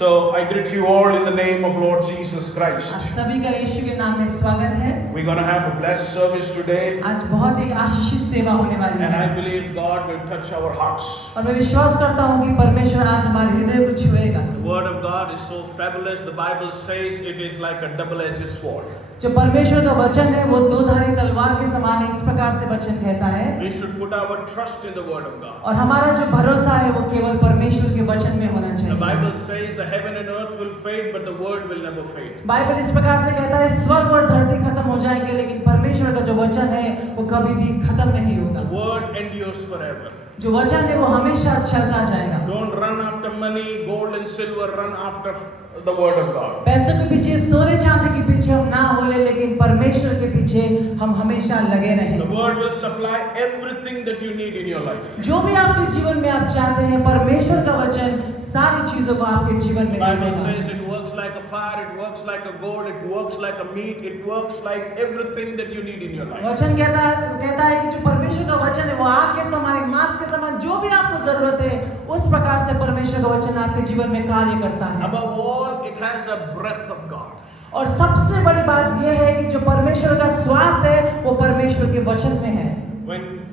So I greet you all in the name of Lord Jesus आप Christ. सभी का यीशु के नाम में स्वागत है। We're going to have a blessed service today, आज बहुत ही आशीषित सेवा होने वाली and है I believe God will touch our hearts. और मैं विश्वास करता हूँ कि परमेश्वर आज हमारे हृदय को छुएगा। The word of God is so fabulous. The Bible says it is like a double-edged sword. जो परमेश्वर का वचन है वो दो धारी तलवार के समान है, इस प्रकार से वचन कहता है। We should put our trust in the word of God. और हमारा जो भरोसा है वो केवल परमेश्वर के वचन में होना The चाहिए। Bible says the heaven and earth will fade, but the word will never fade. Bible इस प्रकार से कहता है स्वर्ग और धरती खत्म हो जाएंगे, लेकिन परमेश्वर का जो वचन है वो कभी भी खत्म नहीं The होगा। word endures forever. जो वचन है वो हमेशा चलता जाएगा। Don't run after money, gold and silver. Run after the word of God. पैसों के पीछे, सोने चांदी के पीछे हम ना हो ले, लेकिन परमेश्वर के पीछे हम हमेशा लगे रहें। The word will supply everything that you need in your life. जो भी आपके जीवन में आप चाहते हैं, परमेश्वर का वचन सारी चीजों को आपके जीवन में The Bible देगा। says it works like a fire, it works like a gold, it works like a meat, it works like everything that you need in your life. वचन कहता है कि जो परमेश्वर का वचन है वो आग के समान, एक मांस के समान, जो भी आपको जरूरत है उस प्रकार से परमेश्वर का वचन आपके जीवन में कार्य करता है। Above all, it has a breath of God. और सबसे बड़ी बात यह है कि जो परमेश्वर का श्वास है वो परमेश्वर के वचन में है।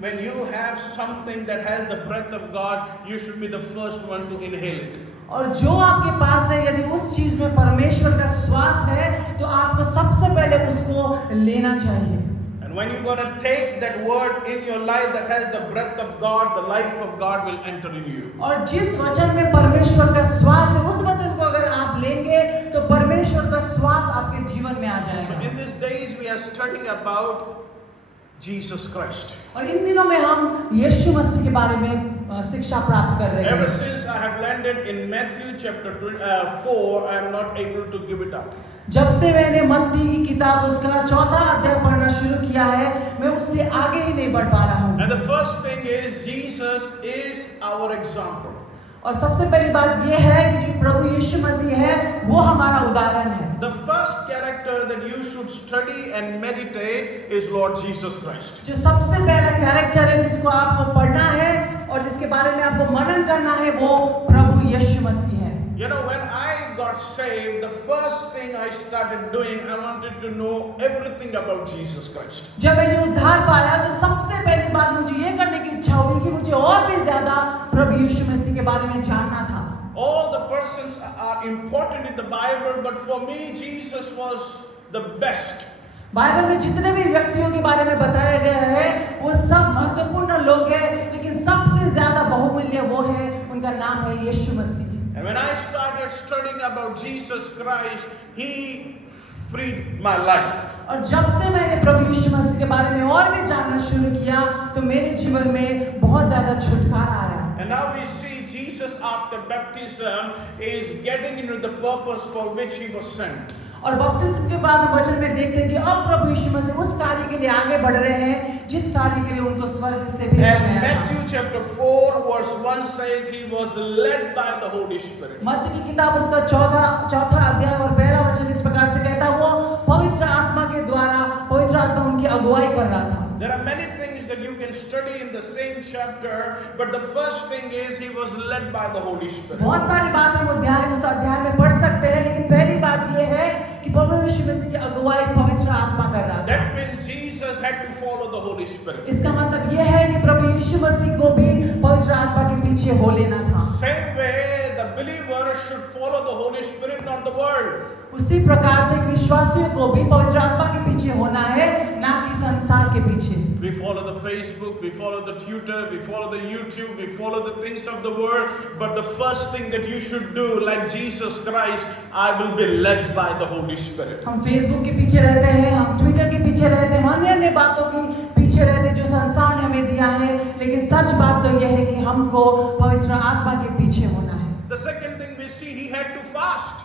When you have something that has the breath of God, you should be the first one to inhale it. और जो आपके पास है, यदि उस चीज में परमेश्वर का श्वास है तो आपको सबसे पहले उसको लेना चाहिए। And when you're going to take that word in your life that has the breath of God, the life of God will enter in you. और जिस वचन में परमेश्वर का श्वास है, उस वचन को अगर आप लेंगे तो परमेश्वर का श्वास आपके जीवन में आ So जाएगा। in these days we are studying about Jesus Christ. और इन दिनों में हम यीशु मसीह के बारे में शिक्षा प्राप्त कर रहे Ever हैं। since I have landed in Matthew chapter 4, I am not able to give it up. जब से मैंने मत्ती की किताब उसका 4था अध्याय पढ़ना शुरू किया है, मैं उससे आगे ही नहीं बढ़ पा रहा हूँ। And the first thing is Jesus is our example. और सबसे पहली बात यह है कि जो प्रभु यीशु मसीह है वो हमारा उदाहरण है। The first character that you should study and meditate is Lord Jesus Christ. जो सबसे पहला कैरेक्टर है जिसको आपको पढ़ना है और जिसके बारे में आपको मनन करना है वो प्रभु यीशु मसीह है। You know, when I got saved, the first thing I started doing, I wanted to know everything about Jesus Christ. जब मैंने उद्धार पाया तो सबसे पहली बात मुझे ये करने की इच्छा हुई कि मुझे और भी ज्यादा प्रभु यीशु मसीह के बारे में जानना था। All the persons are important in the Bible, but for me, Jesus was the best. Bible में जितने भी व्यक्तियों के बारे में बताया गया है वो सब महत्वपूर्ण लोग हैं, लेकिन सबसे ज्यादा बहुमूल्य वो है, उनका नाम है यीशु मसीह। And when I started studying about Jesus Christ, He freed my life. और जब से मैंने प्रभु यीशु मसीह के बारे में और भी जानना शुरू किया तो मेरे जीवन में बहुत ज्यादा छुटकारा आया। And now we see Jesus after baptism is getting into the purpose for which He was sent. और बपतिस्म के बाद हम वचन में देखते हैं कि अब प्रभु यीशु मसीह उस कार्य के लिए आगे बढ़ रहे हैं जिस कार्य के लिए उनको स्वर्ग से भेजा And गया था। Matthew chapter 4 verse 1 says He was led by the Holy Spirit. मत्ती की किताब उसका चौथा अध्याय और पहला वचन इस प्रकार से कहता है वो पवित्र आत्मा के द्वारा, पवित्र आत्मा उनकी अगुवाई कर रहा था। There are many things that you can study in the same chapter, but the first thing is He was led by the Holy Spirit. बहुत सारी बात हम उस अध्याय में पढ़ सकते हैं, लेकिन पहली बात यह है कि प्रभु यीशु मसीह की अगुवाई पवित्र आत्मा कर रहा था। That means Jesus had to follow the Holy Spirit. इसका मतलब यह है कि प्रभु यीशु मसीह को भी पवित्र आत्मा के पीछे हो लेना था। Same way, the believer should follow the Holy Spirit, not the world. उसी प्रकार से विश्वासियों को भी पवित्र आत्मा के पीछे होना है, ना कि संसार के पीछे। We follow the Facebook, we follow the Twitter, we follow the YouTube, we follow the things of the world. But the first thing that you should do, like Jesus Christ, I will be led by the Holy Spirit. हम Facebook के पीछे रहते हैं, हम Twitter के पीछे रहते हैं, हम अन्य बातों की पीछे रहते हैं जो संसार ने हमें दिया है, लेकिन सच बात तो यह है कि हमको पवित्र आत्मा के पीछे होना है। The second thing we see, He had to fast.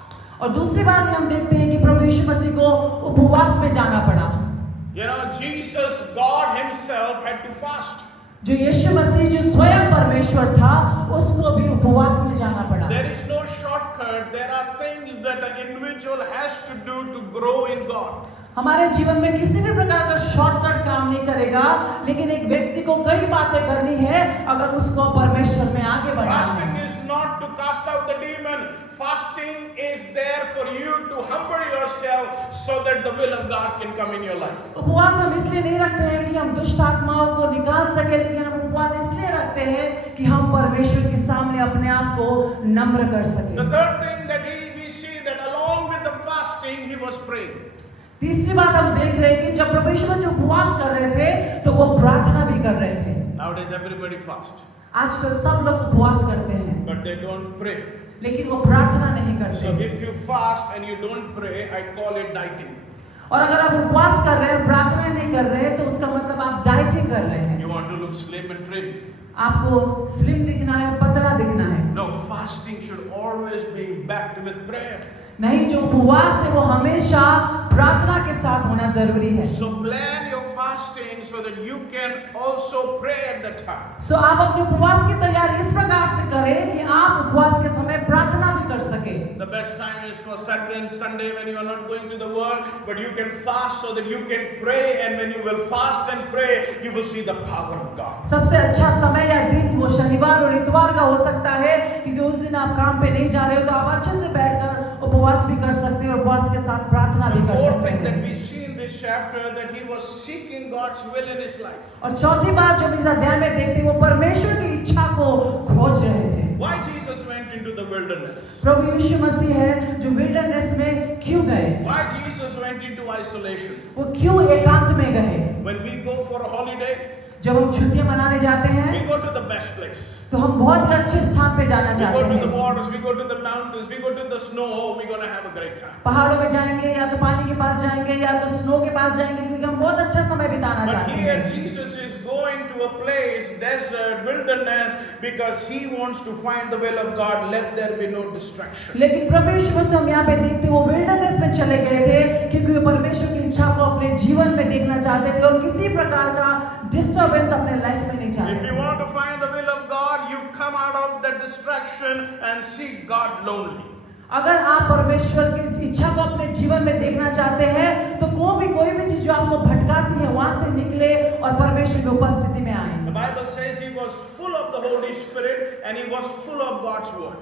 और दूसरी बात हम देखते हैं कि प्रभु यीशु मसीह को उपवास में जाना पड़ा। You know, Jesus, God Himself had to fast. जो यीशु मसीह जो स्वयं परमेश्वर था उसको भी उपवास में जाना पड़ा। There is no shortcut. There are things that an individual has to do to grow in God. हमारे जीवन में किसी भी प्रकार का शॉर्टकट काम नहीं करेगा, लेकिन एक व्यक्ति को कई बातें करनी है अगर उसको परमेश्वर में आगे बढ़ना है। Fasting is not to cast out the demon. Fasting there for you to humble yourself so that the will of God can come in your life. उपवास हम इसलिए नहीं रखते हैं कि हम दुष्ट आत्माओं को निकाल सके, लेकिन हम उपवास इसलिए रखते हैं कि हम परमेश्वर के सामने अपने आप को नम्र कर सके। The third thing that we see that along with the fasting, he was praying. तीसरी बात हम देख रहे हैं कि जब परमेश्वर जो उपवास कर रहे थे तो वो प्रार्थना भी कर रहे थे। Nowadays everybody fast, आजकल सब लोग उपवास करते हैं but they don't pray. लेकिन वो प्रार्थना नहीं So करते। if you fast and you don't pray, I call it dieting. और अगर आप उपवास कर रहे हैं, प्रार्थना नहीं कर रहे हैं, तो उसका मतलब आप डाइटिंग कर रहे हैं। You want to look slim and trim. आपको स्लिम दिखना है, पतला दिखना है। No, fasting should always be backed with prayer. नहीं, जो उपवास है वो हमेशा प्रार्थना के साथ होना जरूरी है। So plan your fasting so that you can also pray at that time. सो आप अपने उपवास की तैयारी इस प्रकार से करें कि आप उपवास के समय प्रार्थना भी कर सके। The best time is for Saturday and Sunday when you are not going to the work, but you can fast so that you can pray, and when you will fast and pray, you will see the power of God. सबसे अच्छा समय या दिन वो शनिवार और इतवार का हो सकता है, क्योंकि उस दिन आप काम पे नहीं जा रहे हो, तो आप अच्छे से बैठकर उपवास भी कर सकते हैं और उपवास के साथ प्रार्थना भी The कर fourth सकते thing that हैं। we see in this chapter that he was seeking God's will in his life. और चौथी बात जो इस अध्याय में देखते हैं, वो परमेश्वर की इच्छा को खोज रहे थे। Why Jesus went into the wilderness? प्रभु यीशु मसीह है जो विल्डरनेस में क्यों गए? Why Jesus went into isolation? वो क्यों एकांत में गए? When we go for a holiday, जब हम छुट्टियां मनाने जाते we हैं go to the best place. तो हम बहुत ही अच्छे स्थान पे जाना We चाहते go to the हैं। waters, we go to the mountains, we go to the snow. Oh, we're gonna have a great time. पहाड़ों में जाएंगे, या तो पानी के पास जाएंगे, या तो स्नो के पास जाएंगे, क्योंकि हम बहुत अच्छा समय बिताना But चाहते here हैं। Jesus is going to a place, desert, wilderness, because he wants to find the will of God. Let there be no distraction. लेकिन प्रभु यीशु मसीह हम यहाँ पे देखते हैं, वो विल्डरनेस में चले गए थे क्योंकि वो परमेश्वर की इच्छा को अपने जीवन में देखना चाहते थे और किसी प्रकार का डिस्टर्बेंस अपने लाइफ में नहीं If चाहते you थे। want to find the will of God, you come out of that distraction and seek God lonely. अगर आप परमेश्वर की इच्छा को अपने जीवन में देखना चाहते हैं तो कोई भी चीज जो आपको भटकाती है वहां से निकले और परमेश्वर की उपस्थिति में आए। The Bible says he was full of the Holy Spirit and he was full of God's word.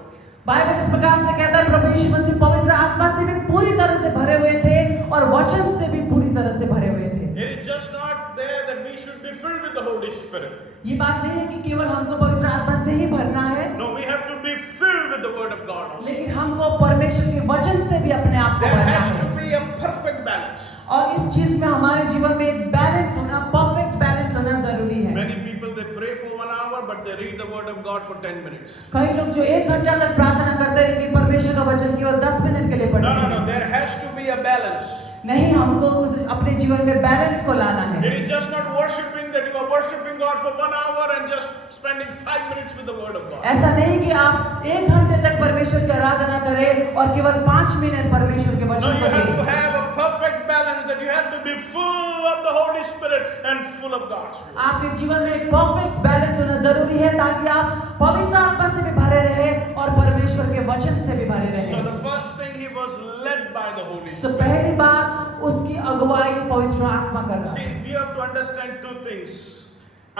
Bible इस प्रकार से कहता है प्रभु यीशु मसीह पवित्र आत्मा से भी पूरी तरह से भरे हुए थे और वचन से भी पूरी तरह से भरे हुए थे। It is just not there that we should be filled with the Holy Spirit. ये बात नहीं है कि केवल हमको पवित्र आत्मा से ही भरना है, No, we have to be filled with the word of God also. लेकिन हमको परमेश्वर के वचन से भी अपने आप को There भरना has to है। be a perfect balance. और इस चीज में हमारे जीवन में एक बैलेंस होना, परफेक्ट बैलेंस होना जरूरी है। Many people they pray for 1 hour but they read the word of God for 10 minutes. कई लोग जो 1 घंटा तक प्रार्थना करते हैं लेकिन परमेश्वर का वचन केवल 10 मिनट के लिए पढ़ते हैं। No, there has to be a balance. नहीं, हमको अपने जीवन में बैलेंस को लाना It है। is just not worshiping that you are worshiping God for 1 hour and just spending 5 minutes with the word of God. ऐसा नहीं कि आप 1 घंटे तक परमेश्वर की आराधना करें और केवल 5 मिनट परमेश्वर के No, वचन you को have to दें। have a perfect balance that you have to be full of the Holy Spirit and full of God's word. आपके जीवन में एक परफेक्ट बैलेंस होना जरूरी है ताकि आप पवित्र आत्मा से भी भरे रहे और परमेश्वर के वचन से भी भरे So रहे। the first thing he was led by the Holy so Spirit. पहली बात उसकी अगुवाई पवित्र आत्मा करना। See, we have to understand two things.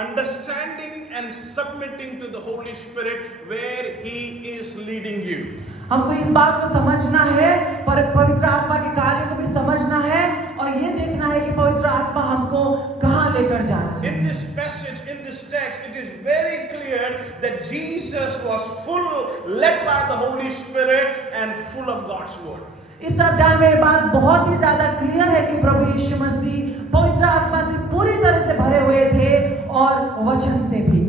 Understanding and submitting to the Holy Spirit where he is leading you. हमको इस बात को समझना है, पर पवित्र आत्मा के कार्यों को भी समझना है और ये देखना है कि पवित्र आत्मा हमको कहाँ लेकर जा रहा है। In this passage, in this text, it is very clear that Jesus was led by the Holy Spirit and full of God's word. इस अध्याय में ये बात बहुत ही ज्यादा क्लियर है कि प्रभु यीशु मसीह पवित्र आत्मा से पूरी तरह से भरे हुए थे और वचन से भी।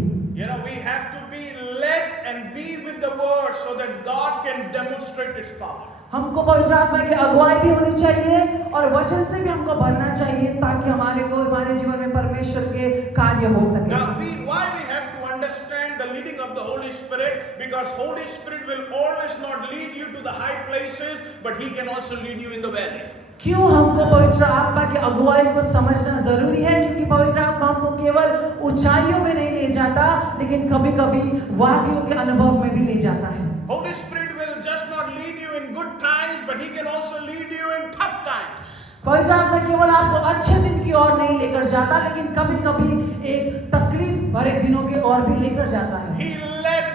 You know, we have to be led and be with the word so that God can demonstrate its power. हमको पवित्र आत्मा की अगुवाई भी होनी चाहिए और वचन से भी हमको भरना चाहिए ताकि हमारे जीवन में परमेश्वर के कार्य हो सके। Now, why we have to understand the leading of the Holy Spirit? Because Holy Spirit will always not lead you to the high places, but He can also lead you in the valley. क्यों हमको पवित्र आत्मा की अगुवाई को समझना जरूरी है? क्योंकि पवित्र आत्मा हमको केवल ऊंचाइयों में नहीं ले जाता, लेकिन कभी-कभी वादियों के अनुभव में भी ले जाता है। Holy Spirit will just not lead you in good times, but He can also lead you in tough times. पवित्र आत्मा केवल आपको अच्छे दिन की ओर नहीं लेकर जाता, लेकिन कभी-कभी एक तकलीफ भरे दिनों की ओर भी लेकर जाता है। He led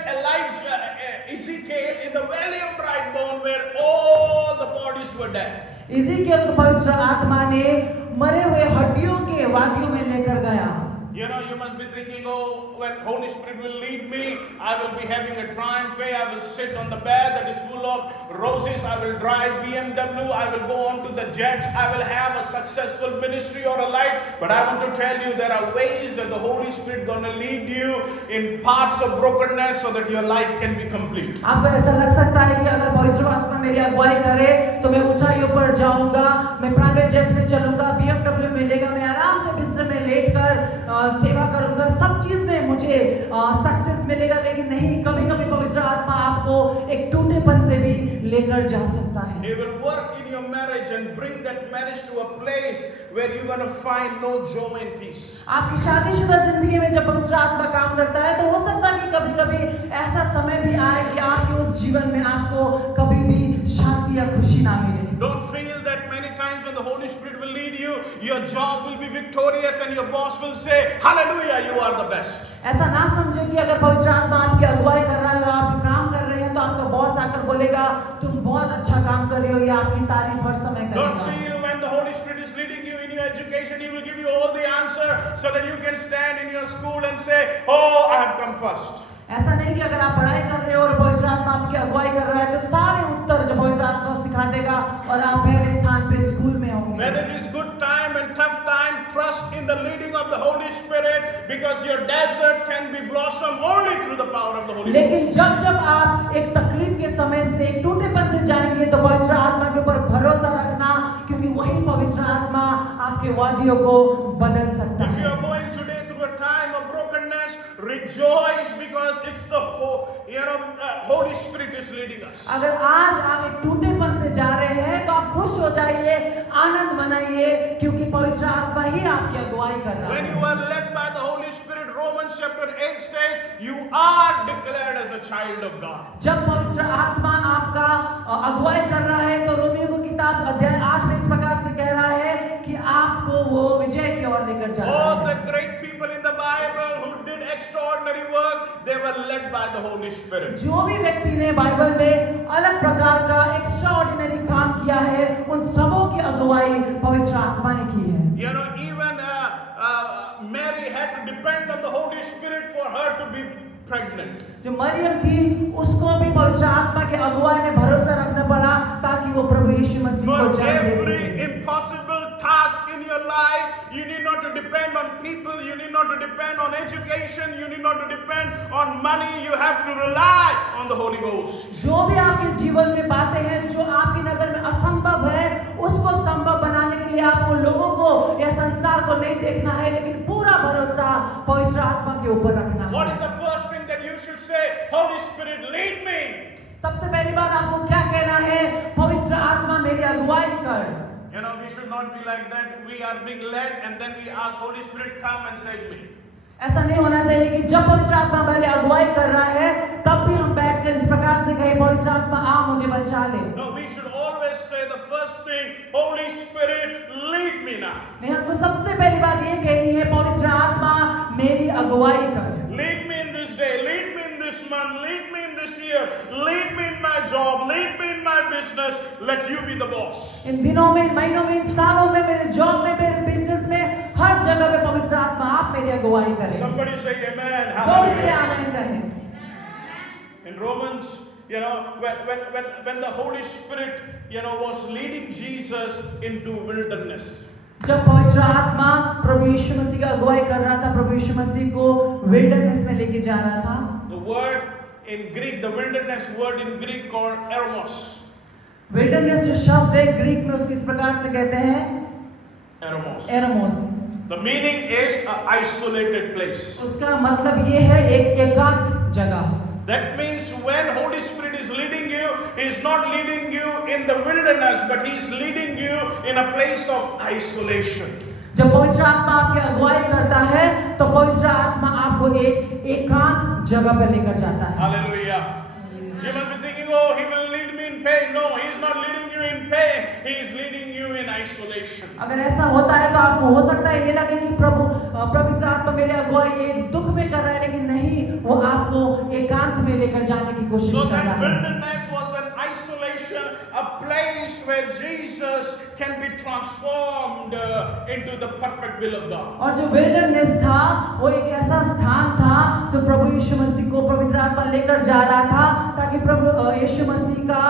Ezekiel in the valley of dry bone where all were dead. इज़िकियल को पवित्र आत्मा ने मरे हुए हड्डियों के वादियों में लेकर गया। You know, you must be thinking, oh, when Holy Spirit will lead me, I will be having a triumph way. I will sit on the bed that is full of roses. I will drive BMW. I will go on to the jets. I will have a successful ministry or a life. But I want to tell you, there are ways that the Holy Spirit going to lead you in parts of brokenness so that your life can be complete. आपको ऐसा लग सकता है कि अगर पवित्र आत्मा मेरी अगुवाई करे तो मैं ऊंचाइयों पर जाऊंगा, मैं प्राइवेट जेट्स में चलूंगा, BMW मिलेगा, मैं आराम से बिस्तर में लेटकर सेवा करूंगा, सब चीज में मुझे सक्सेस मिलेगा। लेकिन नहीं, कभी-कभी पवित्र आत्मा आपको एक टूटेपन से भी लेकर जा सकता है। He will work in your marriage and bring that marriage to a place where you're going to find no joy and peace. आपकी शादीशुदा जिंदगी में जब पवित्र आत्मा काम करता है तो हो सकता है कि कभी-कभी ऐसा समय भी आए कि आपके उस जीवन में आपको कभी भी शांति या खुशी ना मिले। Don't feel that many times when the Holy Spirit will lead you, your job will be victorious and your boss will say, hallelujah, you are the best. ऐसा ना समझे कि अगर पवित्र आत्मा आपकी अगुवाई कर रहा है और आप काम कर रहे हैं तो आपका बॉस आकर बोलेगा तुम बहुत अच्छा काम कर रहे हो या आपकी तारीफ हर समय Don't करेगा। feel when the Holy Spirit is leading you in your education, He will give you all the answer so that you can stand in your school and say, oh, I have come first. ऐसा नहीं कि अगर आप पढ़ाई कर रहे हो और पवित्र आत्मा आपकी अगुवाई कर रहा है तो सारे उत्तर जो पवित्र आत्मा सिखा देगा और आप पहले स्थान पे स्कूल में होंगे। Whether it is good time and tough time, trust in the leading of the Holy Spirit because your desert can be blossom only through the power of the Holy Spirit. लेकिन जब जब आप एक तकलीफ के समय से एक टूटेपन से जाएंगे तो पवित्र आत्मा के ऊपर भरोसा रखना, क्योंकि वही पवित्र आत्मा आपके वादियों को बदल सकता If you है। are going today through a time of brokenness, rejoice because it's the Holy Spirit is leading us. अगर आज आप एक टूटेपन से जा रहे हैं तो आप खुश हो जाइए, आनंद मनाइए, क्योंकि पवित्र आत्मा ही आपकी अगुवाई कर रहा When है। you are led by the Holy Spirit, Romans chapter 8 says, you are declared as a child of God. जब पवित्र आत्मा आपका अगुवाई कर रहा है तो रोमियो की किताब अध्याय 8 में इस प्रकार से कह रहा है कि आपको वो विजय की ओर लेकर जा रहा All है। the great people in the Bible who did extraordinary work, they were led by the Holy Spirit. जो भी व्यक्ति ने बाइबल में अलग प्रकार का एक्स्ट्राऑर्डिनरी काम किया है, उन सबों की अगुवाई पवित्र आत्मा ने की है। You know, even Mary had to depend on the Holy Spirit for her to be pregnant. जो मरियम थी उसको भी पवित्र आत्मा के अगुवाई में भरोसा रखना पड़ा ताकि वो प्रभु यीशु मसीह For को जन्म दे every सके। impossible task in your life, you need not to depend on people, you need not to depend on education, you need not to depend on money, you have to rely on the Holy Ghost. जो भी आपके जीवन में बातें हैं जो आपकी नजर में असंभव है, उसको संभव बनाने के लिए आपको लोगों को या संसार को नहीं देखना है, लेकिन पूरा भरोसा पवित्र आत्मा के ऊपर रखना है। What is the first thing that you should say? Holy Spirit, lead me. सबसे पहली बात आपको क्या कहना है? पवित्र आत्मा मेरी अगुवाई कर। You know, we should not be like that. We are being led and then we ask Holy Spirit, come and save me. ऐसा नहीं होना चाहिए कि जब पवित्र आत्मा मेरी अगुवाई कर रहा है तब भी हम बैठकर इस प्रकार से कहें पवित्र आत्मा आ मुझे बचा ले। No, we should always say the first thing, Holy Spirit, lead me now. नहीं, हमको सबसे पहली बात ये कहनी है पवित्र आत्मा मेरी अगुवाई कर। Lead me in this day, lead me in this month, lead me in this year, lead me in my job, lead me in my business. Let you be the boss. इन दिनों में, इन महीनों में, इन सालों में, मेरे जॉब में, मेरे business में, हर जगह पे पवित्र आत्मा आप मेरी अगुवाई करें। Somebody say amen. जोर से Hallelujah. आमीन कहें। In Romans, you know, when the Holy Spirit, you know, was leading Jesus into wilderness. जब पवित्र आत्मा प्रभु यीशु मसीह का अगुवाई कर रहा था, प्रभु यीशु मसीह को विल्डरनेस में लेके जा रहा था। The word in Greek, the wilderness word in Greek called eremos. Wilderness जो शब्द है ग्रीक में उसको इस प्रकार से कहते हैं Eremos. एरमोस। The meaning is an isolated place. उसका मतलब ये है एक एकांत जगह। That means when Holy Spirit is leading you, He is not leading you in the wilderness, but He is leading you in a place of isolation. जब पवित्र आत्मा आपकी अगुवाई करता है तो पवित्र आत्मा आपको एक एकांत जगह पर लेकर जाता है। Hallelujah. You must be thinking, oh, He will lead me in pain. No, He is not leading you in pain. He is leading you in isolation. अगर ऐसा होता है तो आपको हो सकता है ये लगे कि पवित्र आत्मा मेरे अगुवाई एक दुख में कर रहा है, लेकिन नहीं, वो आपको एकांत में लेकर जाने की कोशिश So कर रहा that है। wilderness was an isolation, a place where Jesus can be transformed into the perfect will of God. और जो विल्डरनेस था वो एक ऐसा स्थान था जो प्रभु यीशु मसीह को पवित्र आत्मा लेकर जा रहा था, ताकि प्रभु यीशु मसीह का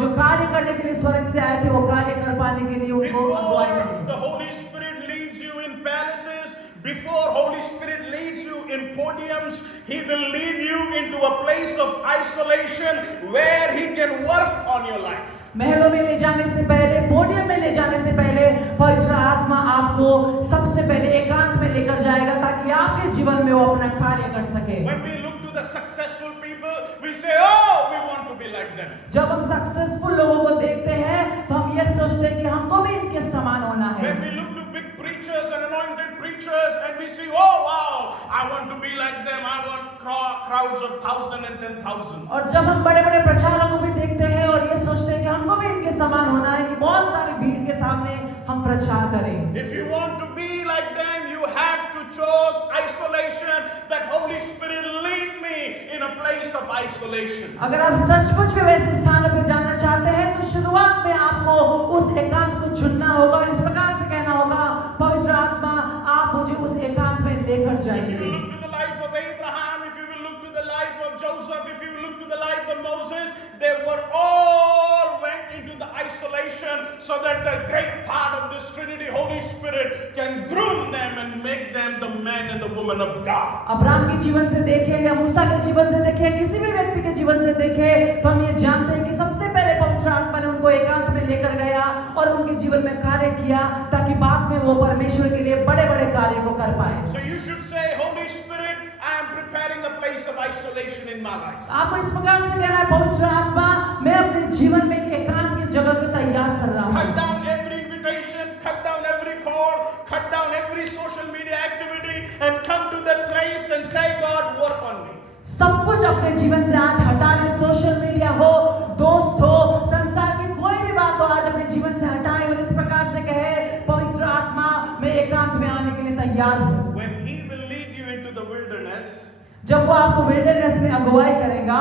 जो कार्य करने के लिए स्वर्ग से आए थे वो कार्य कर पाने के लिए उनको अगुवाई Before milli. the Holy Spirit leads you in palaces, before Holy Spirit leads you in podiums, He will lead you into a place of isolation where He can work on your life. महलों में ले जाने से पहले, podium में ले जाने से पहले पवित्र आत्मा आपको सबसे पहले एकांत में लेकर जाएगा ताकि आपके जीवन में वो अपना कार्य कर सके। When we look to the successful people, we say, oh, we want to be like them. जब हम सक्सेसफुल लोगों को देखते हैं तो हम ये सोचते हैं कि हमको भी इनके समान होना है। When we look to big preachers and anointed preachers and we see, oh wow, I want to be like them. I want crowds of 1,000 and 10,000. और जब हम बड़े-बड़े प्रचारकों को भी देखते हैं और ये सोचते हैं कि हमको भी इनके समान होना है कि बहुत सारी भीड़ के सामने हम प्रचार करें। If you want to be like them, you have to choose isolation. That Holy Spirit lead me in a place of isolation. अगर आप सचमुच में वैसे स्थानों पे जाना चाहते हैं तो शुरुआत में आपको उस एकांत को चुनना होगा और इस प्रकार से कहना होगा, पवित्र आत्मा आप मुझे उस एकांत में लेकर If you जाइए। will look to the life of Abraham, if you will look to the life of Joseph, if you will look to the life of Moses, they were all went into the isolation so that the great part of this Trinity, Holy Spirit, can groom them and make them the men and the women of God. Abraham के जीवन से देखें या मूसा के जीवन से देखें, किसी भी व्यक्ति के जीवन से देखें तो हम ये जानते हैं कि सबसे पहले पवित्र आत्मा ने उनको एकांत में लेकर गया और उनके जीवन में कार्य किया ताकि बाद में वो परमेश्वर के लिए बड़े-बड़े कार्य को कर पाए। So you should say, Holy Spirit, I am preparing a place of isolation in my life. आपको इस प्रकार से कहना है, पवित्र आत्मा मैं अपने जीवन में एक एकांत की जगह को तैयार कर रहा Cut हूँ। down every invitation, cut down every call, cut down every social media activity, and come to that place and say, God, work on me. सब कुछ अपने जीवन से आज हटा ले, सोशल मीडिया हो, दोस्त हो, संसार की कोई भी बात हो, आज अपने जीवन से हटाएं और इस प्रकार से कहे, पवित्र आत्मा मैं एकांत में आने के लिए तैयार हूँ। When He will lead you into the wilderness, जब वो आपको विल्डरनेस में अगुवाई करेगा,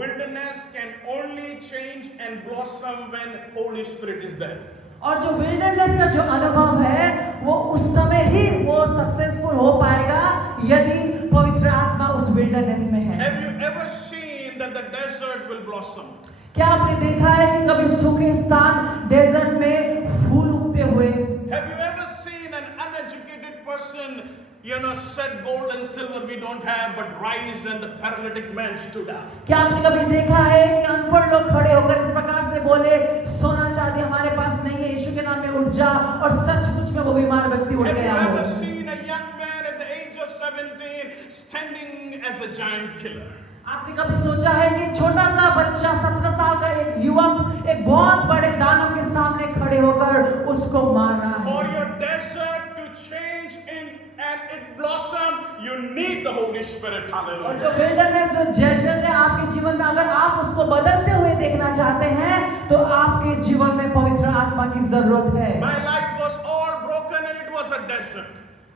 wilderness can only change and blossom when Holy Spirit is there. और जो विल्डरनेस का जो अनुभव है वो उस समय ही वो सक्सेसफुल हो पाएगा यदि पवित्र आत्मा उस विल्डरनेस में है। Have you ever seen that the desert will blossom? क्या आपने देखा है कि कभी सूखे स्थान डेजर्ट में फूल उगते हुए? Have you ever seen an uneducated person, said gold and silver we don't have, but rise and the paralytic man stood up? क्या आपने कभी देखा है कि अनपढ़ लोग खड़े होकर इस प्रकार से बोले, सोना चांदी हमारे पास नहीं है, यीशु के नाम में उठ जा, और सचमुच में वो बीमार व्यक्ति उठ Have you गया हो? ever seen a young man at the age of 17 standing as a giant killer? आपने कभी सोचा है कि छोटा सा बच्चा 17 साल का एक युवक एक बहुत बड़े दानव के सामने खड़े होकर उसको मार रहा है? For your desert to change and it blossom, you need the Holy Spirit. और जो Hallelujah. विल्डरनेस जो डेजर्ट है आपके जीवन में, अगर आप उसको बदलते हुए देखना चाहते हैं तो आपके जीवन में पवित्र आत्मा की जरूरत है। My life was all broken and it was a desert.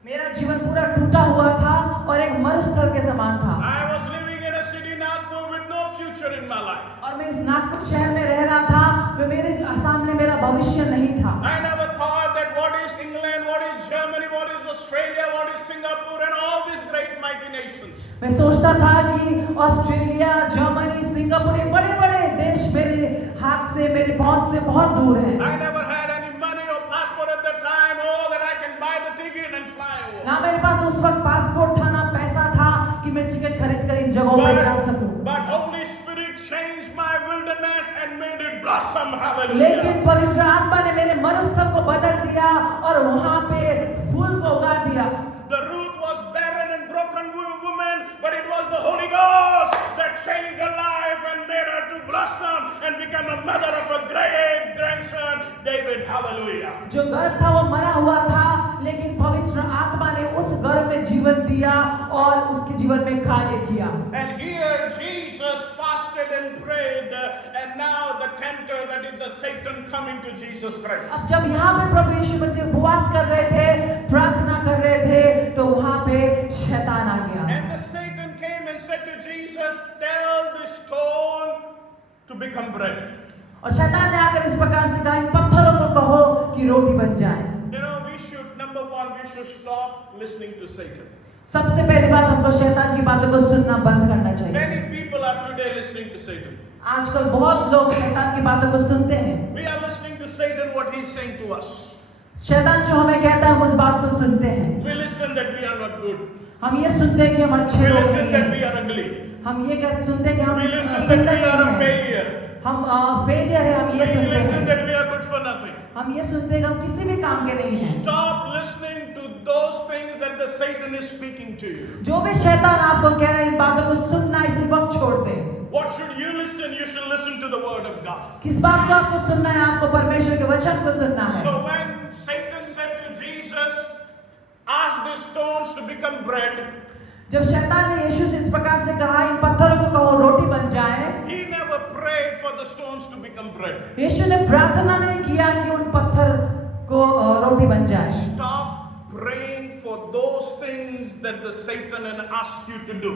मेरा जीवन पूरा टूटा हुआ था और एक मरुस्थल के समान था। I was living in a city, Nagpur, with no future in my life. और मैं इस नागपुर शहर में रह रहा था, तो मेरे सामने मेरा भविष्य नहीं था। I never thought that what is England, what is Germany, what is Australia, what is Singapore, and all these great mighty nations. मैं सोचता था कि ऑस्ट्रेलिया, जर्मनी, सिंगापुर, ये बड़े-बड़े देश मेरे हाथ से, मेरे पहुंच से बहुत दूर हैं। I never had any money or passport at that time, oh, that I can buy the ticket and fly over. ना मेरे पास उस वक्त पासपोर्ट था, ना पैसा था कि मैं टिकट खरीद कर इन जगहों पर जा सकूं। But Holy Spirit changed my wilderness and made it blossom. Hallelujah. लेकिन पवित्र आत्मा ने मेरे मरुस्थल को बदल दिया और वहां पे फूल को उगा दिया। The Ruth was barren and broken woman, but it was the Holy Ghost that changed her life and made her to blossom and become a mother of a great grandson, David. Hallelujah. जो गर्भ था वो मरा हुआ था, लेकिन पवित्र आत्मा ने उस गर्भ में जीवन दिया और उसके जीवन में कार्य किया। And here Jesus fasted and prayed, and now the tempter, that is the Satan, coming to Jesus Christ. अब जब यहाँ पे प्रभु यीशु मसीह उपवास कर रहे थे, प्रार्थना कर रहे थे, तो वहाँ पे शैतान आ गया। And the Satan came and said to Jesus, tell the stone to become bread. और शैतान ने आकर इस प्रकार से कहा इन पत्थरों को कहो कि रोटी बन जाए। You know, we should, number one, we should stop listening to Satan. सबसे पहली बात हमको शैतान की बातों को सुनना बंद करना चाहिए। Many people are today listening to Satan. आजकल बहुत लोग शैतान की बातों को सुनते हैं। We are listening to Satan, what he's saying to us. शैतान जो हमें कहता है हम उस बात को सुनते हैं। We listen that we are not good. हम ये सुनते हैं कि हम अच्छे We लोग listen नहीं that we हैं। are ugly. हम ये क्या सुनते हैं कि हम We listen that सुंदर we are a नहीं हैं। failure. हम फेलियर है, हम ये We सुनते listen हैं। that we are good for nothing. हम ये सुनते हैं कि हम किसी भी काम के नहीं हैं। Stop listening to those things that the Satan is speaking to you. जो भी शैतान आपको कह रहे हैं इन बातों को सुनना इसी वक्त छोड़ दे। What should you listen? You should listen to the word of God. किस बात को आपको सुनना है? आपको परमेश्वर के वचन को सुनना है। So when Satan said to Jesus, ask these stones to become bread, जब शैतान ने यीशु से इस प्रकार से कहा इन पत्थरों को कहो रोटी बन जाए, he never prayed for the stones to become bread. यीशु ने प्रार्थना नहीं किया कि उन पत्थर को रोटी बन जाए। Stop praying for those things that the Satan has asked you to do.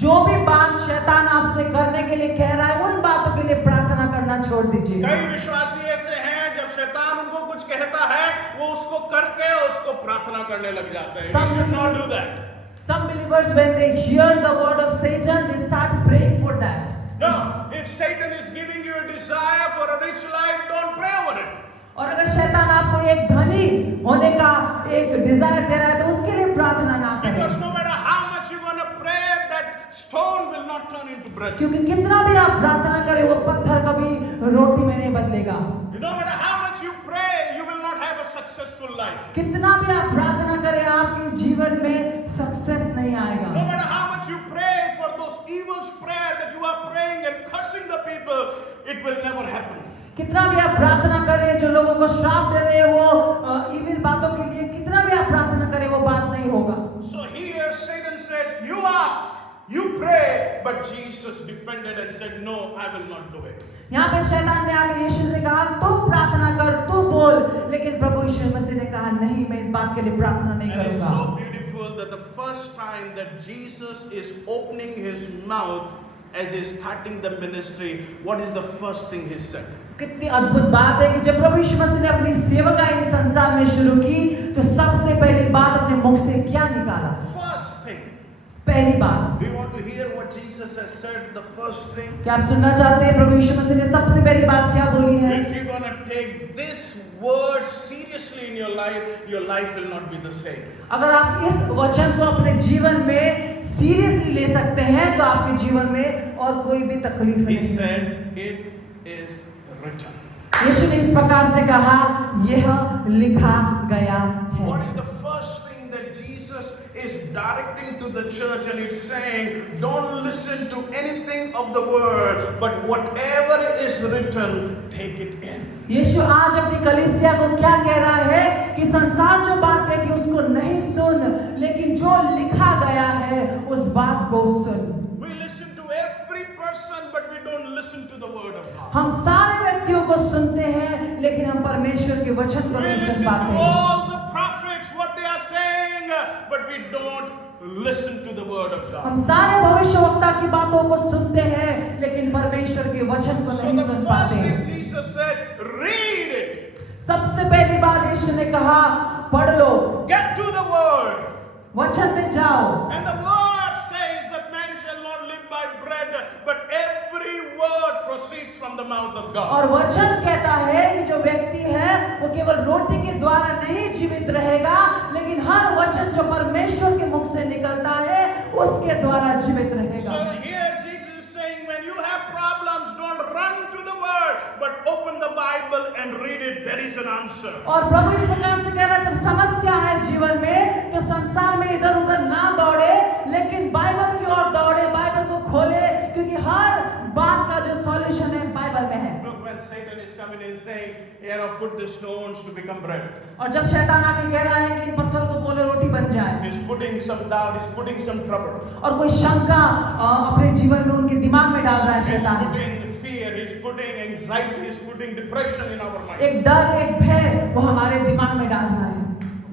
जो भी बात शैतान आपसे करने के लिए कह रहा है उन बातों के लिए प्रार्थना करना छोड़ दीजिए। कई विश्वासी ऐसे हैं जब शैतान उनको कुछ कहता है वो उसको करके उसको प्रार्थना करने लग जाते हैं। You should not do that. Some believers when they hear the word of Satan they start praying for that. No, if Satan is giving you a desire for a rich life, don't pray over it. और अगर शैतान आपको एक धनी होने का एक Dzire दे रहा है तो उसके लिए प्रार्थना ना करें। Because no matter how much you're going to pray, that stone will not turn into bread. क्योंकि कितना भी आप प्रार्थना करें वो पत्थर कभी रोटी में नहीं बदलेगा। No matter how much you pray, you will not have a successful life. कितना भी आप प्रार्थना करें आपके जीवन में सक्सेस नहीं आएगा। No matter how much you pray for those evil prayer that you are praying and cursing the people, it will never happen. कितना भी आप प्रार्थना करें जो लोगों को श्राप दे रहे हैं वो इविल बातों के लिए कितना भी आप प्रार्थना करें वो बात नहीं होगा। So here Satan said, you ask, you pray, but Jesus defended and said, no, I will not do it. यहाँ पे शैतान ने आकर यीशु से कहा तू प्रार्थना कर तू बोल, लेकिन प्रभु यीशु मसीह ने कहा नहीं मैं इस बात के लिए प्रार्थना नहीं And it's करूंगा। so beautiful that the first time that Jesus is opening his mouth as he's starting the ministry, what is the first thing he said? कितनी अद्भुत बात है कि जब प्रभु यीशु मसीह ने अपनी सेवकाई इस संसार में शुरू की तो सबसे पहली बात अपने मुख से क्या निकाला? First thing. पहली बात। Do you want to hear what Jesus has said? The first thing. क्या आप सुनना चाहते हैं प्रभु यीशु मसीह ने सबसे पहली बात क्या बोली है? If you're gonna take this word seriously in your life will not be the same. अगर आप इस वचन को अपने जीवन में सीरियसली ले सकते हैं तो आपके जीवन में और कोई भी तकलीफ He नहीं। said, it is written. यीशु ने इस प्रकार से कहा यह लिखा गया है। What is the first thing that Jesus is directing to the church, and it's saying, don't listen to anything of the word, but whatever is written, take it in. यीशु आज अपनी कलीसिया को क्या कह रहा है कि संसार जो बात कहती है उसको नहीं सुन, लेकिन जो लिखा गया है उस बात को सुन। We listen to every person, but we don't listen to the word of God. हम सारे व्यक्तियों को सुनते हैं लेकिन हम परमेश्वर के वचन को We नहीं listen सुन to पाते हैं। all the prophets, what they are saying, but we don't listen to the word of God. हम सारे भविष्यवक्ता की बातों को सुनते हैं लेकिन परमेश्वर के वचन को So नहीं the सुन first पाते thing हैं। Jesus said, read it. सबसे पहली बात यीशु ने कहा पढ़ लो, Get to the word. वचन में जाओ। And the word says that man shall not live by bread, but every word proceeds from the mouth of God. और वचन कहता है कि जो व्यक्ति है वो केवल रोटी के द्वारा नहीं जीवित रहेगा, लेकिन हर वचन जो परमेश्वर के मुख से निकलता है उसके द्वारा जीवित रहेगा। So here Jesus is saying, when you have problems, don't run to the word, but open the Bible and read it. There is an answer. और प्रभु इस प्रकार से कह रहा है जब समस्या है जीवन में तो संसार में इधर उधर ना दौड़े, लेकिन बाइबल की ओर दौड़े, बाइबल को खोले, क्योंकि हर बात का जो सॉल्यूशन है बाइबल में है। Look, when Satan is coming in saying, put the stones to become bread. और जब शैतान आके कह रहा है कि इन पत्थर को बोले रोटी बन जाए, He's putting some doubt, he's putting some trouble. और कोई शंका अपने जीवन में उनके दिमाग में डाल रहा है He's शैतान। putting fear, he's putting anxiety, he's putting depression in our mind. एक डर एक भय वो हमारे दिमाग में डाल रहा है।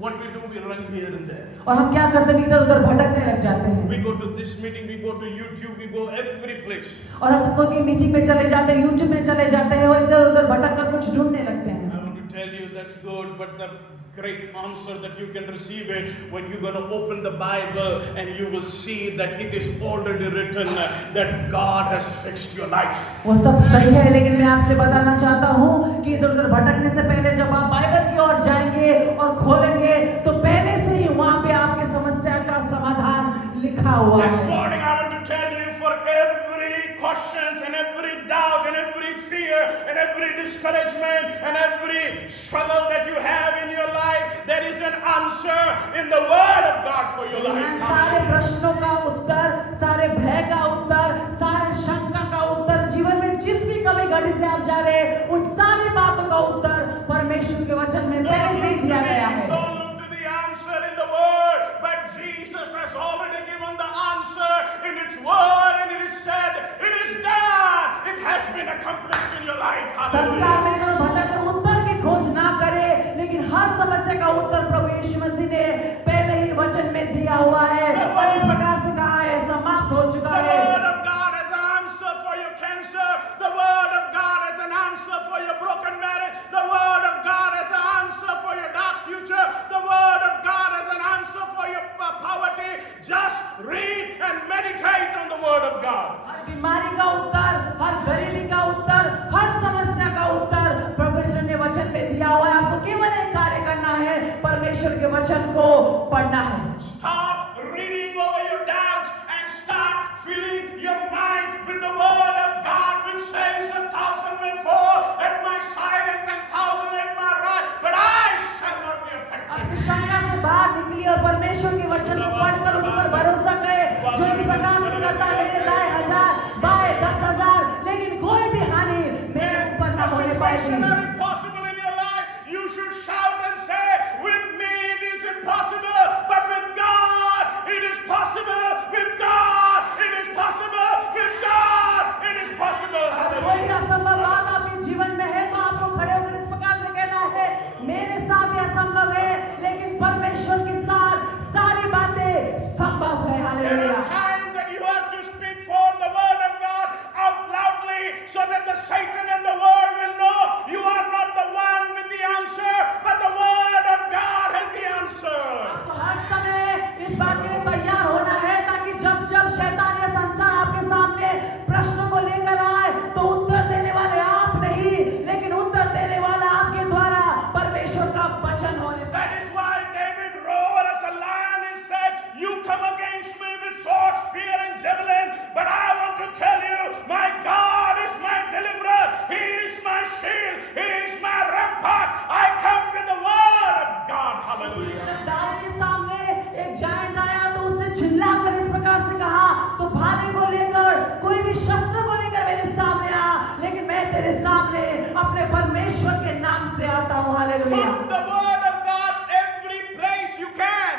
What we do, we run here and there. और हम क्या करते हैं, इधर उधर भटकने लग जाते हैं। We go to this meeting, we go to YouTube, we go every place. और हम कोई मीटिंग में चले जाते हैं, यूट्यूब में चले जाते हैं और इधर उधर भटक कर कुछ ढूंढने लगते हैं। I want to tell you that's good, but the great answer that you can receive it when you're going to open the Bible and you will see that it is already written that God has fixed your life. वो सब सही है, लेकिन मैं आपसे बताना चाहता हूँ कि इधर उधर भटकने से पहले जब आप बाइबल की ओर जाएंगे और खोलेंगे तो पहले से ही वहाँ पे आपकी समस्या का समाधान लिखा हुआ This है। morning I want to tell you, for every questions and every doubt and every fear and every discouragement and every struggle that you have in your life, there is an answer in the Word of God for your life. सारे प्रश्नों का उत्तर, सारे भय का उत्तर, सारे शंका का उत्तर, जीवन में जिस भी कभी घड़ी से आप जा रहे हैं उन सारी बातों का उत्तर परमेश्वर के वचन में पहले से ही दिया गया है। Don't look to the answer in the Word, but Jesus has already given the answer in its Word, and it is said, it is done. It has been accomplished in your life. संसार में Hallelujah. इधर भटक कर उत्तर की खोज ना करे, लेकिन हर समस्या का उत्तर प्रभु यीशु मसीह ने पहले ही वचन में दिया हुआ है और इस प्रकार से कहा है, समाप्त हो चुका The है। Word of God has an answer for your cancer. The Word of God has an answer for your broken marriage. The Word of God has an answer for your dark future. The Word of God has an answer for your poverty. Just read and meditate on the Word of God. हर बीमारी का उत्तर, हर गरीबी का उत्तर, हर समस्या का उत्तर परमेश्वर ने वचन में दिया हुआ है। आपको केवल एक कार्य करना है, परमेश्वर के वचन को पढ़ना है। Stop reading over your doubts and start filling your mind with the Word of God, which says 1,000 may fall at my side and 10,000 at my right, but I shall not be affected. अपनी शंका से बाहर निकलिए और परमेश्वर के वचन को पढ़कर उस पर भरोसा करें, जो इस प्रकार से करता है, मेरे दाएं 1000, बाएं 10,000, लेकिन कोई भी हानि मेरे ऊपर न होने पाएगी। Are impossible in your life, you should shout and say, with me it is impossible, but with God it is possible. With God it is possible. With God it is possible. कोई Hallelujah. असंभव बात आपके जीवन में है तो आपको खड़े होकर इस प्रकार से कहना है, मेरे साथ यह असंभव है, लेकिन परमेश्वर के साथ सारी बातें संभव है। There hallelujah. are times that you have to speak for the Word of God out loudly so that the Satan and the world will know you are not the one with the answer, but the Word of God has the answer. आपको हर समय इस बात के लिए तैयार होना है ताकि जब जब शैतान या संसार आपके सामने प्रश्नों को लेकर आए तो उत्तर देने वाले आप नहीं, लेकिन उत्तर देने वाला आपके द्वारा परमेश्वर का वचन होने पर। That is why David roared as a lion and said, you come against me with sword, spear and javelin, but I want to tell you, my God is my deliverer. He is my shield. He is my rampart. I come with the Word of God. Hallelujah. जब दाऊद के सामने एक giant आया तो उसने चिल्लाकर इस प्रकार से कहा, तो भाले को लेकर, कोई भी शस्त्र को लेकर मेरे सामने आ, लेकिन मैं तेरे सामने अपने परमेश्वर के नाम से आता हूँ। Hallelujah. Put the Word of God every place you can.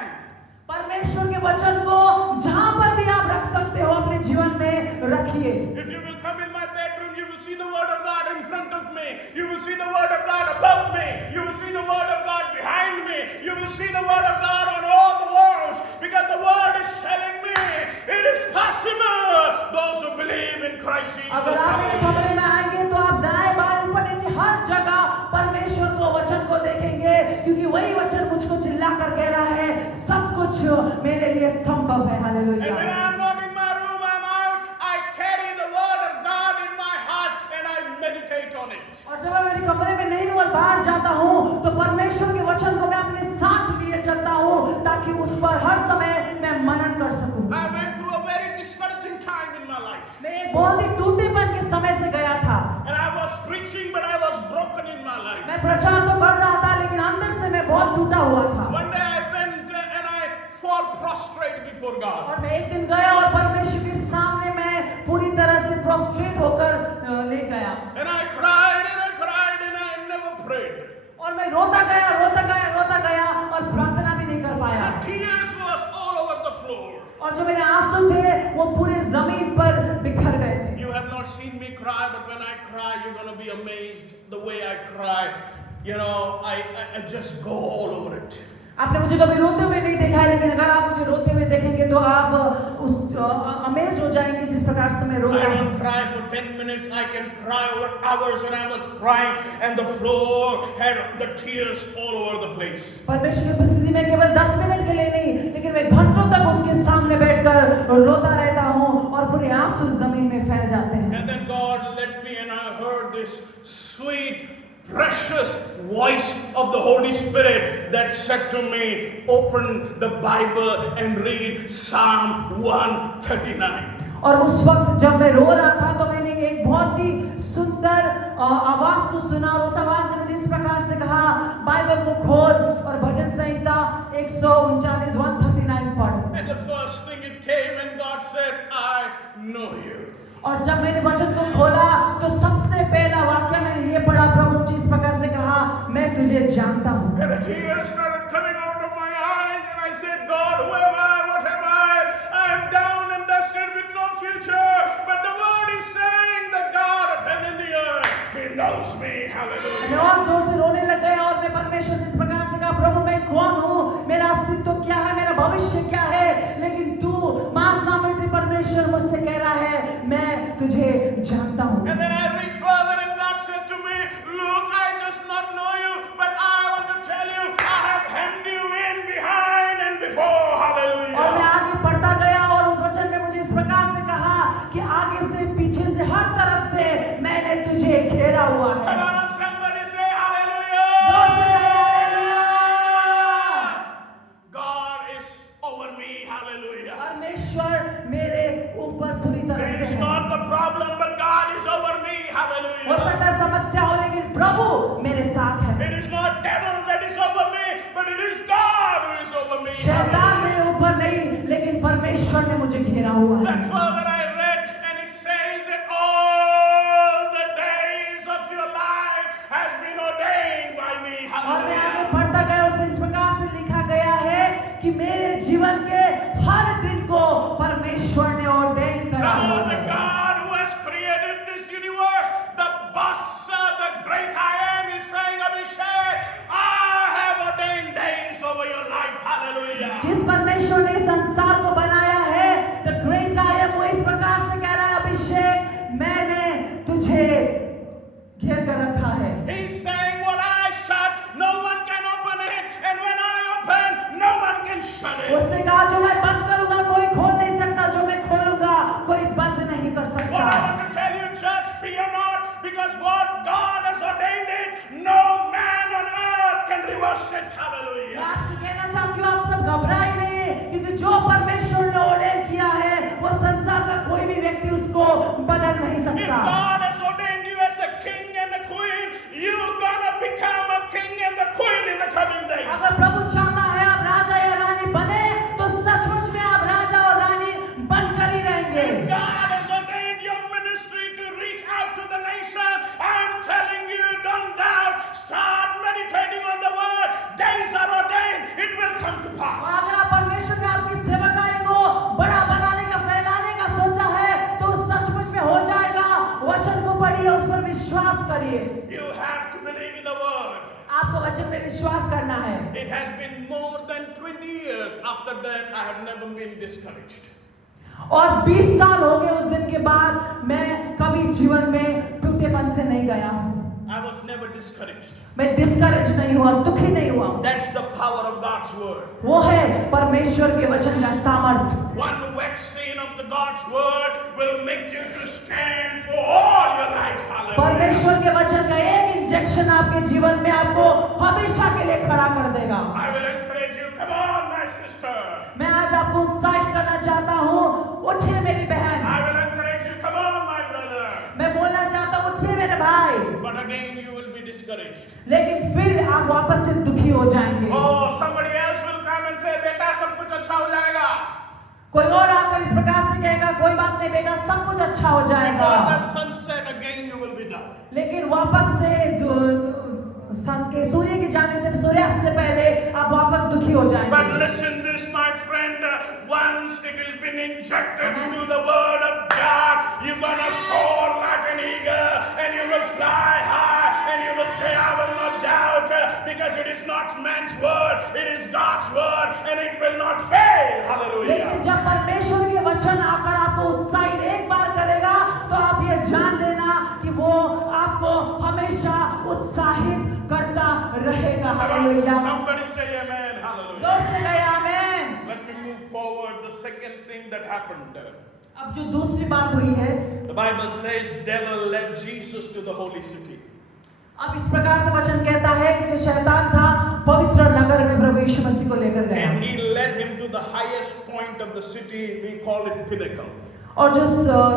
परमेश्वर के वचन को जहां पर भी आप रख सकते हो अपने जीवन में रखिए। If you will come in my bedroom, you will see the Word of God in front of me. You will see the Word of God above me. You will see the Word of God behind me. You will see the Word of God on all the walls, because the Word is telling me it is possible. Those who believe in Christ Jesus. अगर आप मेरे कमरे में आएंगे तो आप दाएं बाएं ऊपर नीचे हर जगह परमेश्वर को वचन को देखेंगे, क्योंकि वही वचन मुझको चिल्ला कर कह रहा है, सब कुछ मेरे लिए संभव है। And hallelujah. when I'm not in my room, I'm out. I carry the Word of God in my heart and I meditate on it. और जब मैं मेरे कमरे में नहीं हूँ और बाहर जाता हूँ तो परमेश्वर के वचन को मैं अपने साथ लिए चलता हूँ ताकि उस पर हर समय मैं मनन कर सकूं। I went through a very discouraging time in my life. मैं एक बहुत ही टूटेपन के समय से गया था। And I was preaching, but I was broken in my life. मैं प्रचार तो कर रहा था, लेकिन अंदर से मैं बहुत टूटा हुआ था। One day I went and I fall prostrate before God. और मैं एक दिन गया और परमेश्वर के सामने मैं पूरी तरह से प्रोस्ट्रेट होकर लेट गया। And I cried and I cried and I never prayed. और मैं रोता गया और प्रार्थना भी नहीं कर पाया। The tears was all over the floor. और जो मेरे आंसू थे वो पूरे जमीन पर बिखर गए थे। You have not seen me cry, but when I cry, you're going to be amazed the way I cry. You know, I just go all over it. आपने मुझे कभी रोते हुए नहीं देखा है, लेकिन अगर आप मुझे रोते हुए देखेंगे तो आप उस अमेज हो जाएंगे जिस प्रकार से मैं रो I रहा हूँ। don't cry for 10 minutes. I can cry over hours, and I was crying, and the floor had the tears all over the place. परमेश्वर की उपस्थिति में केवल 10 मिनट के लिए नहीं, लेकिन मैं घंटों तक उसके सामने बैठकर रोता रहता हूँ और पूरे आंसू जमीन में फैल जाते हैं। And then God led me, and I heard this sweet, precious voice of the Holy Spirit that said to me, open the Bible and read Psalm 139. और उस वक्त जब मैं रो रहा था तो मैंने एक बहुत ही सुंदर आवाज को सुना, और उस आवाज ने मुझे इस प्रकार से कहा, बाइबल को खोल और भजन संहिता 139 पढ़। And the first thing it came, and God said, I know you. और जब मैंने वचन को खोला तो सबसे पहला वाक्य मैंने ये पढ़ा, प्रभु जी इस प्रकार से कहा, मैं तुझे जानता हूँ। And the tears started coming out of my eyes, and I said, God, who am I? What am I? I am down and dusted with no future. But the word is saying, the God of heaven and the earth, He knows me. Hallelujah. मैं और जोर से रोने लग गया और मैं परमेश्वर से इस प्रकार से कहा, प्रभु मैं कौन हूँ, मेरा अस्तित्व क्या है, मेरा भविष्य क्या है, लेकिन तू मान सामर्थ्य परमेश्वर मुझसे कह रहा है, मैं तुझे जानता हूँ। And then I read further, and God said to me, look, I just not know you, but I want to tell you, I have hemmed you in behind and before. Hallelujah. और मैं आगे पढ़ता गया और उस वचन में मुझे इस प्रकार से कहा कि आगे से पीछे से हर तरफ से मैंने तुझे घेरा हुआ है। Come on, somebody say hallelujah. जोर से कहिए hallelujah. God is over me. Hallelujah. परमेश्वर मेरे ऊपर पूरी तरह It से is है। not the problem, but God is over me. हो Hallelujah. सकता है समस्या हो, लेकिन प्रभु मेरे साथ है। It is not devil that is over me, but it is God who is over me. शैतान मेरे ऊपर नहीं, लेकिन परमेश्वर ने मुझे घेरा हुआ है। Then further I read, and it says that all the days of your life has been ordained by me. और मैं आगे Hallelujah. पढ़ता गया, उसमें इस प्रकार से लिखा गया है कि मेरे जीवन के हर दिन को परमेश्वर ने ऑर्डेन करा हुआ Now the है। God who has created this universe, the boss, the great I am, is saying, Abhishek, I have ordained days over your life. Hallelujah. जिस परमेश्वर ने संसार को बनाया है, द ग्रेट आई एम, वो इस प्रकार से कह रहा है, अभिषेक मैंने तुझे घेर कर रखा है। He's saying, what I shut, no one can open it, and when I open, no one can shut it. उसने कहा जो मैं बंद करूंगा कोई खोल नहीं सकता, जो मैं खोलूंगा कोई बंद नहीं कर What सकता। I want to tell you, church, fear not, because what God has ordained it, no man on earth can reverse it. मैं Hallelujah. आपसे कहना चाहती हूँ, आप सब घबराए नहीं, क्योंकि जो परमेश्वर ने ऑर्डर किया है वो संसार का कोई भी व्यक्ति उसको बदल नहीं If सकता। God has ordained you as a king and a queen, you're gonna become a king and a queen in the coming days. अगर प्रभु चाहता है आप राजा या रानी बने, तो सचमुच में आप राजा और रानी बनकर ही रहेंगे। If God has ordained your ministry to reach out to the nation, I'm telling you, don't doubt. Start meditating on the word. Days are ordained. It will come to और pass. अगर आप परमेश्वर ने आपकी सेवकाई को बड़ा बनाने का, फैलाने का सोचा है, तो सचमुच में हो जाएगा। वचन को पढ़िए, उस पर विश्वास करिए। You have to believe in the word. आपको वचन में विश्वास करना है। It has been more than 20 years. After that, I have never been discouraged. और 20 साल हो गए उस दिन के बाद, मैं कभी जीवन में टूटेपन से नहीं गया हूँ। I was never discouraged. मैं डिस्करेज नहीं हुआ, दुखी नहीं हुआ। That's the power of God's word. वो है परमेश्वर के वचन का सामर्थ। One vaccine of the God's word will make you to stand for all your life. Hallelujah. परमेश्वर के वचन का एक इंजेक्शन आपके जीवन में आपको हमेशा के लिए खड़ा कर देगा। I will encourage you. Come on, my sister. मैं आज आपको उत्साहित करना चाहता हूँ, उठिए मेरी बहन। I will encourage you. Come on, my brother. मैं बोलना चाहता हूँ, उठिए मेरे भाई। But again, you will be discouraged. लेकिन फिर आप वापस से दुखी हो जाएंगे। Oh, somebody else will come and say, बेटा सब कुछ अच्छा हो जाएगा. कोई और आकर इस प्रकार से कहेगा, कोई बात नहीं बेटा, सब कुछ अच्छा हो जाएगा। Before the sunset, again you will be down. लेकिन वापस से सन के सूर्य के जाने से, सूर्यास्त से पहले आप वापस दुखी हो But जाएंगे। listen this, my friend. Once it has been injected through the word of God, you're gonna soar like an eagle, and you will fly high, and you will say, I will not doubt, because it is not man's word, it is God's word, and it will not fail. लेकिन Hallelujah. जब परमेश्वर के वचन आकर आपको उत्साहित एक बार करेगा तो आप ये जान लेना कि वो आपको हमेशा उत्साहित करता रहेगा। Hallelujah. Somebody say amen. Hallelujah. जोर से कहे आमीन। Let me move forward. The second thing that happened. अब जो दूसरी बात हुई है, The Bible says devil led Jesus to the holy city. अब इस प्रकार से वचन कहता है कि जो शैतान था पवित्र नगर में प्रभु यीशु मसीह को लेकर गया And he led him to the highest point of the city. We call it pinnacle. और जो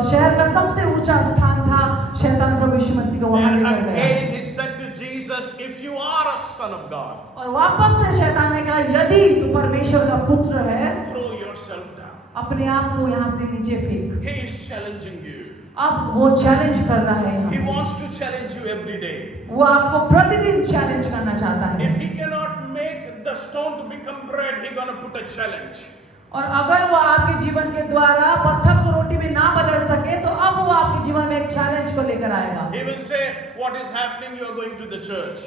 शहर का सबसे ऊंचा स्थान था शैतान प्रभु यीशु मसीह को वहां And लेकर गया। again he said to Jesus, if you are a son of God, और वापस से शैतान ने कहा यदि तू परमेश्वर का पुत्र है throw yourself down. अपने आप को यहाँ से नीचे फेंक। He is challenging you. अब वो चैलेंज कर रहा है He यहाँ। wants to challenge you every day. वो आपको प्रतिदिन चैलेंज करना चाहता है। If he cannot make the stone to become bread, he's gonna put a challenge. और अगर वो आपके जीवन के द्वारा पत्थर को रोटी में ना बदल सके तो अब वो आपके जीवन में एक चैलेंज को लेकर आएगा। He will say, what is happening? You are going to the church.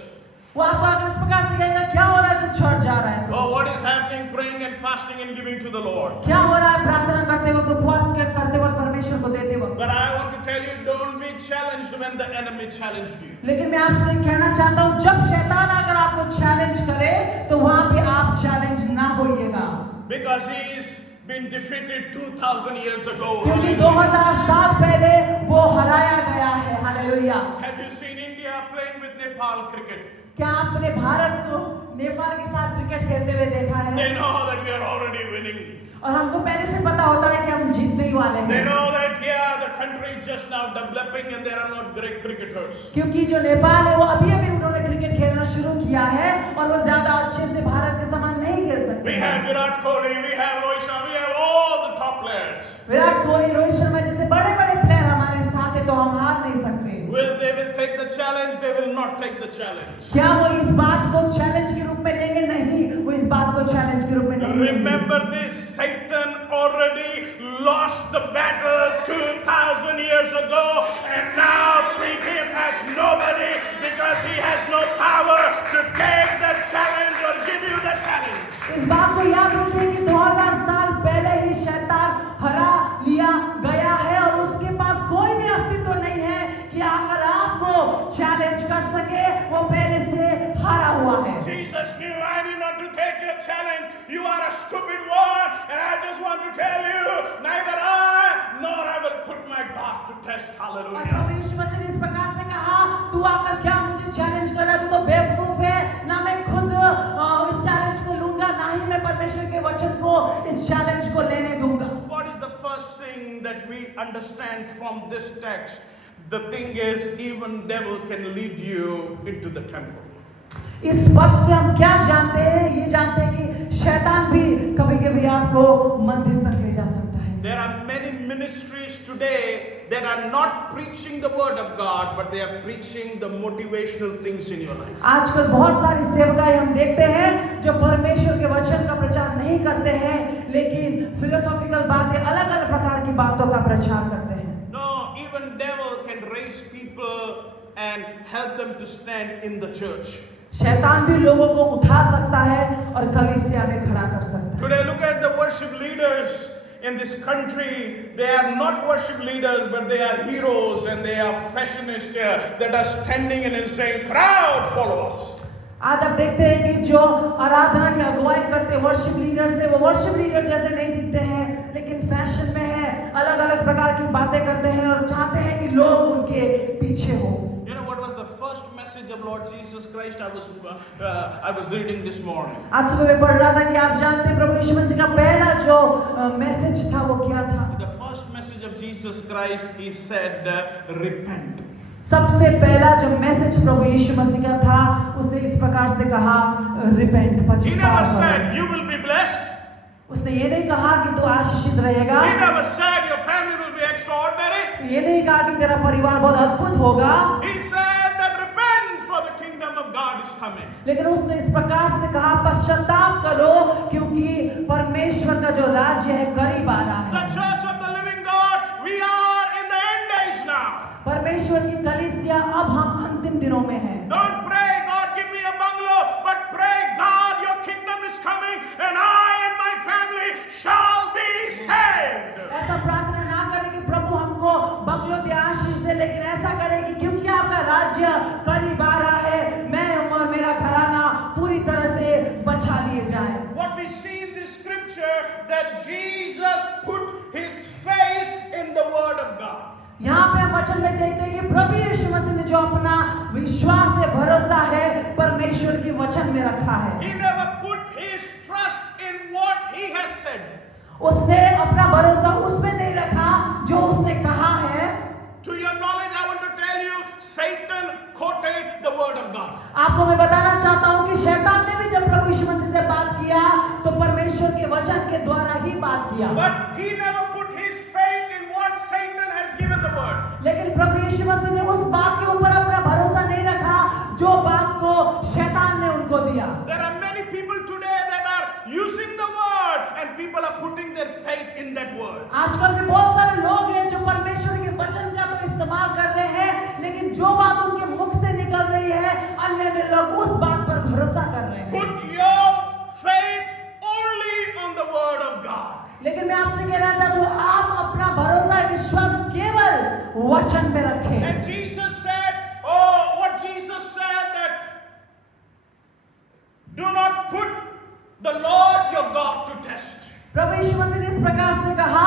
वो आपको अगर इस प्रकार से कहेगा क्या हो रहा है तू चर्च जा रहा है तो Oh, what is happening? Praying and fasting and giving to the Lord. क्या हो रहा है प्रार्थना करते वक्त उपवास करते वक्त परमेश्वर को देते वक्त। But I want to tell you, don't be challenged when the enemy challenged you. लेकिन मैं आपसे कहना चाहता हूँ जब शैतान अगर आपको चैलेंज करे तो वहां पे आप चैलेंज ना होइएगा Because he's been defeated 2000 years ago. क्योंकि 2000 साल पहले वो हराया गया है। Hallelujah. Have you seen India playing with Nepal cricket? क्या आपने भारत को नेपाल के साथ क्रिकेट खेलते हुए देखा है? They know that we are already winning. और हमको पहले से पता होता है कि हम जीतने ही वाले They हैं know that, yeah, the country is just now developing and there are not great cricketers. क्योंकि जो नेपाल है वो अभी अभी उन्होंने क्रिकेट खेलना शुरू किया है और वो ज्यादा अच्छे से भारत के समान नहीं खेल सकते। We have Virat Kohli, we have Rohit Sharma, we have all the top players. Virat Kohli Rohit Sharma जैसे बड़े बड़े प्लेयर हमारे साथ है तो हम हार नहीं सकते। They will take the challenge, they will not take the challenge. क्या वो इस बात को चैलेंज के रूप में लेंगे? नहीं, वो इस बात को चैलेंज के रूप में नहीं लेंगे। Remember this, Satan already lost the battle 2000 years ago and now treat him as nobody because he has no power to take the challenge or give you the challenge. इस बात को याद रखिए कि 2000 साल पहले ही शैतान हरा लिया गया है और उसके पास कोई भी अस्तित्व नहीं है कि आकर आपको चैलेंज कर सके। वो पहले से हारा हुआ है। Jesus knew I need not to take your challenge. You are a stupid one, and I just want to tell you, neither I nor I will put my God to test. और Hallelujah. प्रभु यीशु मसीह ने इस प्रकार से कहा तू आकर क्या मुझे चैलेंज कर रहा है? तू तो बेवकूफ है। ना मैं खुद इस चैलेंज को लूंगा ना ही मैं परमेश्वर के वचन को इस चैलेंज को लेने दूंगा। What is the first thing that we understand from this text? The thing is, even devil can lead you into the temple. इस पद से हम क्या जानते हैं? ये जानते हैं कि शैतान भी कभी-कभी आपको मंदिर तक ले जा सकता है। There are many ministries today that are not preaching the word of God, but they are preaching the motivational things in your life. आजकल बहुत सारी सेवकाएं हम देखते हैं जो परमेश्वर के वचन का प्रचार नहीं करते हैं लेकिन फिलोसॉफिकल बातें अलग-अलग प्रकार की बातों का प्रचार करते हैं। No, even devil can raise people and help them to stand in the church. शैतान भी लोगों को उठा सकता है और कलीसिया में खड़ा कर सकता है। Today, look at the worship leaders in this country. They are not worship leaders, but they are heroes and they are fashionists that are standing in and saying, "Crowd, follow us." आज आप देखते हैं कि जो आराधना की अगुवाई करते worship leaders है वो वर्शिप लीडर जैसे नहीं दिखते हैं लेकिन फैशन में है, अलग-अलग प्रकार की बातें करते हैं और चाहते हैं कि लोग उनके पीछे हो। You know what was the first message of Lord Jesus Christ? I was reading this morning. आज सुबह मैं पढ़ रहा था कि आप जानते हैं प्रभु यीशु मसीह का पहला जो मैसेज था वो क्या था? The first message of Jesus Christ, he said, "Repent." सबसे पहला जो मैसेज प्रभु यीशु मसीह का था उसने इस प्रकार से कहा रिपेंट, He never पछतावा said, करो। "You will be blessed." उसने ये नहीं कहा कि तू आशीषित रहेगा। He never said, "Your family will be extraordinary." ये नहीं कहा कि तेरा परिवार बहुत अद्भुत होगा। He said that repent for the kingdom of God is coming. लेकिन उसने इस प्रकार से कहा पश्चाताप करो क्योंकि परमेश्वर का जो राज्य है करीब आ रहा The है। church of the living God, we are in the end days now. परमेश्वर की कलीसिया अब हम अंतिम दिनों में हैं। Don't pray, God give me a bungalow, भरोसा है परमेश्वर की वचन में रखा है। He never put his trust in what he has said. उसने अपना भरोसा उसमें नहीं रखा जो उसने कहा है। To your knowledge, I want to tell you, Satan quoted the word of God. आपको मैं बताना चाहता हूँ कि शैतान ने भी जब प्रभु यीशु मसीह से बात किया तो परमेश्वर के वचन के द्वारा ही बात किया। But he never put his faith in what Satan has given the word. लेकिन प्रभु यीशु मसीह ने उस बात के ऊपर अपना भरोसा नहीं रखा जो बात को शैतान ने उनको दिया। There are many people today that are using the word and people are putting their faith in that word. आजकल भी बहुत सारे लोग हैं जो परमेश्वर के वचन का तो इस्तेमाल कर रहे हैं, लेकिन जो बात उनके मुख से निकल रही है अन्य लोग उस बात पर भरोसा कर रहे हैं। Put your faith only on the word of God. लेकिन मैं आपसे कहना चाहता हूँ आप अपना भरोसा विश्वास केवल वचन पे रखें। And Jesus said, oh, what Jesus said, that do not put the Lord your God to test. प्रभु यीशु मसीह ने इस प्रकार से कहा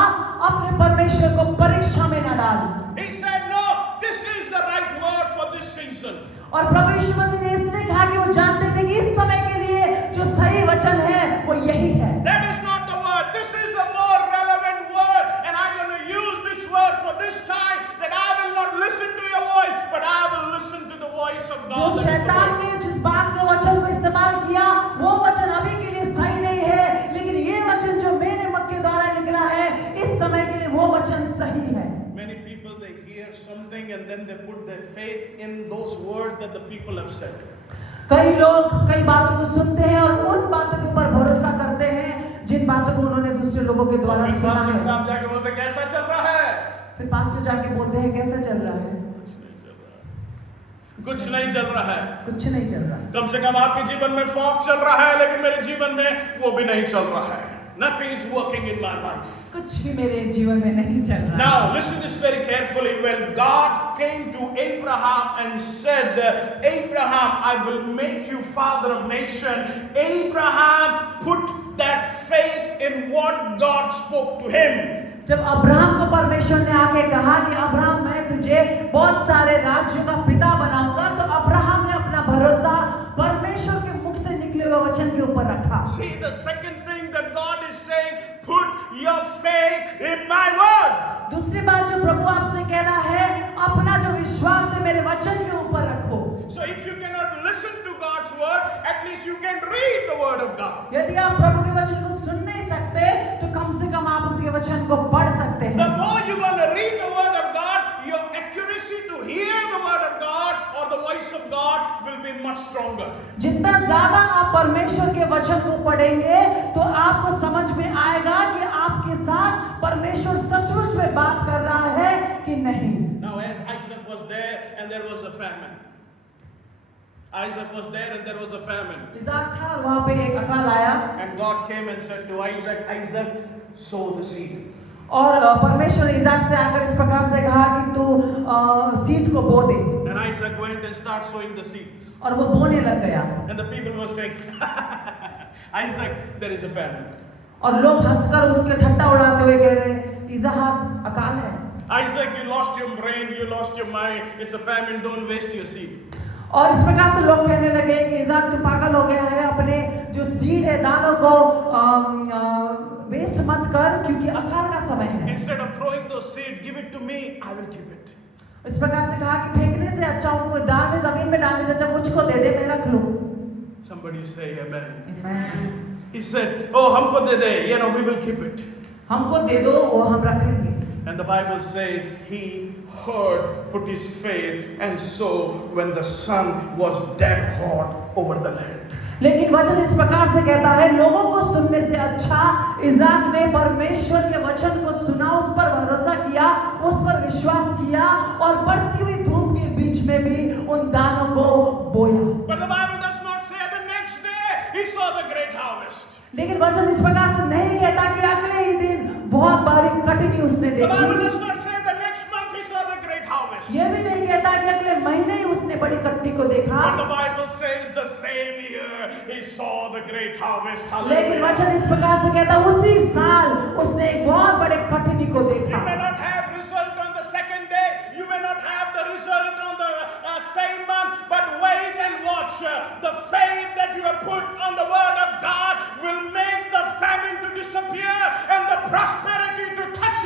अपने परमेश्वर को परीक्षा में न डाल। He said, no, this is the right word for this season. और प्रभु यीशु मसीह ने इसलिए कहा कि वो जानते थे कि इस समय के लिए जो सही वचन है वो यही है। That is not the word. This is the more relevant word, and I'm going to use this word for this time. That I will not listen to your voice, but I will listen to the voice of God. जो शैतान ने जिस बात के वचन को इस्तेमाल किया वो वचन अभी के लिए सही नहीं है, लेकिन ये वचन जो मेरे मुख के द्वारा निकला है इस समय के लिए वो वचन सही है। Many people, they hear something and then they put their faith in those words that the people have said. कई लोग कई बातों को सुनते हैं और उन बातों के ऊपर भरोसा करते हैं जिन बातों को उन्होंने दूसरे लोगों के द्वारा फिर सुना पास्टर है। साहब जाके बोलते हैं, कैसा चल रहा है? फिर पास्टर जाके बोलते हैं कैसा चल रहा है? कुछ नहीं चल रहा है। कुछ नहीं चल रहा। कम से कम आपके जीवन में फॉग चल रहा है, लेकिन मेरे जीवन में वो भी नहीं चल रहा है। Nothing is working in my life. कुछ भी मेरे जीवन में नहीं चल रहा। Now listen this very carefully. When God came to Abraham and said, Abraham, I will make you father of nation, Abraham put that faith in what God spoke to him. जब Abraham को परमेश्वर ने आके कहा कि Abraham मैं तुझे बहुत सारे राज्यों का पिता बनाऊंगा, तो अब्राहम ने अपना भरोसा परमेश्वर के मुख से निकले हुए वचन के ऊपर रखा। See, the second thing that God is saying, put your faith in my word. दूसरी बात जो प्रभु आपसे कह रहा है, अपना जो विश्वास है मेरे वचन के ऊपर रखो। So if you cannot listen to God's word, at least you can read the word of God. यदि आप प्रभु के वचन को सुन नहीं सकते, तो कम से कम आप उसके वचन को पढ़ सकते The हैं। more you're going to read the word of God, your accuracy to hear the word of God or the voice of God will be much stronger. जितना ज्यादा आप परमेश्वर के वचन को पढ़ेंगे, तो आपको समझ में आएगा कि आपके साथ परमेश्वर सचमुच में बात कर रहा है कि नहीं। Now Isaac was there and there was a famine. Isaac was there and there was a famine. Isaac था और वहाँ पे एक अकाल आया And God came and said to Isaac, Isaac, sow the seed. और परमेश्वर ने इसाक से आकर इस प्रकार से कहा कि तू सीड को बो दे। And Isaac went and started sowing the seeds. और वो बोने लग गया And the people were saying, Isaac, there is a famine. और लोग हंसकर उसके ठट्टा उड़ाते हुए कह रहे इसाक अकाल है। Isaac, you lost your brain, you lost your mind. It's a famine, don't waste your seed. और इस प्रकार से लोग कहने लगे कि इसाक तू पागल हो गया है, अपने जो सीड है दानों को वेस्ट मत कर क्योंकि अकाल का समय है। Instead of throwing those seeds, give it to me, I will keep it. इस प्रकार से कहा कि फेंकने से अच्छा उनको डालने जमीन में डालने से अच्छा मुझको दे दे, मैं रख लूं। Somebody say amen. He said, oh, हमको दे दे, we will keep it. हमको दे दो, वो हम रख लेंगे। And the Bible says he heard, put his faith, and so when the sun was dead hot over the land. लेकिन वचन इस प्रकार से कहता है, लोगों को सुनने से अच्छा इसाक ने परमेश्वर के वचन को सुना, उस पर भरोसा किया, उस पर विश्वास किया और बढ़ती हुई धूप के बीच में भी उन दानों को बोया। But the Bible does not say the next day he saw the great harvest. लेकिन वचन इस प्रकार से नहीं कहता कि अगले ही दिन बहुत बारीक कटनी उसने The Bible देखी। does not say the next month he saw the great harvest. ये भी नहीं कहता कि अगले महीने ही उसने बड़ी कटनी को देखा। But the Bible says the same year he saw the great harvest. लेकिन Hallelujah. वचन इस प्रकार से कहता उसी साल उसने एक बहुत बड़े कटनी को You देखा। may not have result on the second day. You may not have the result on the same month. But wait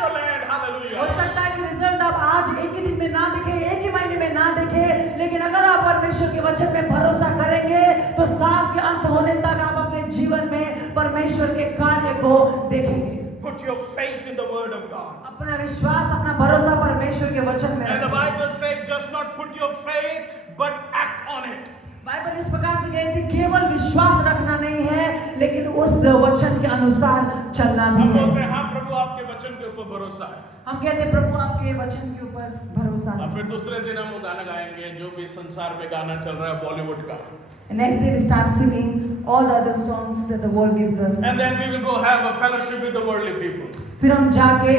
your land. हो Hallelujah. सकता है कि रिजल्ट आप आज एक ही दिन में ना दिखे, एक ही महीने में ना दिखे, लेकिन अगर आप परमेश्वर के वचन में भरोसा करेंगे तो साल के अंत होने तक आप अपने जीवन में परमेश्वर के कार्य को देखेंगे। Put your faith in the word of God. अपना विश्वास, अपना भरोसा परमेश्वर के वचन में And the रखें। Bible says, just not put your faith, but act on it. Bible इस प्रकार से कहती है, केवल विश्वास रखना नहीं है, लेकिन उस वचन के अनुसार चलना भी हम है। बोलते हैं, हाँ प्रभु आपके वचन के ऊपर भरोसा है। हम कहते हैं प्रभु आपके वचन के ऊपर भरोसा और है। फिर दूसरे दिन हम वो गाना गाएंगे जो भी संसार में गाना चल रहा है बॉलीवुड का। And next day we start singing all the other songs that the world gives us. And then we will go have a fellowship with the worldly people. फिर हम जाके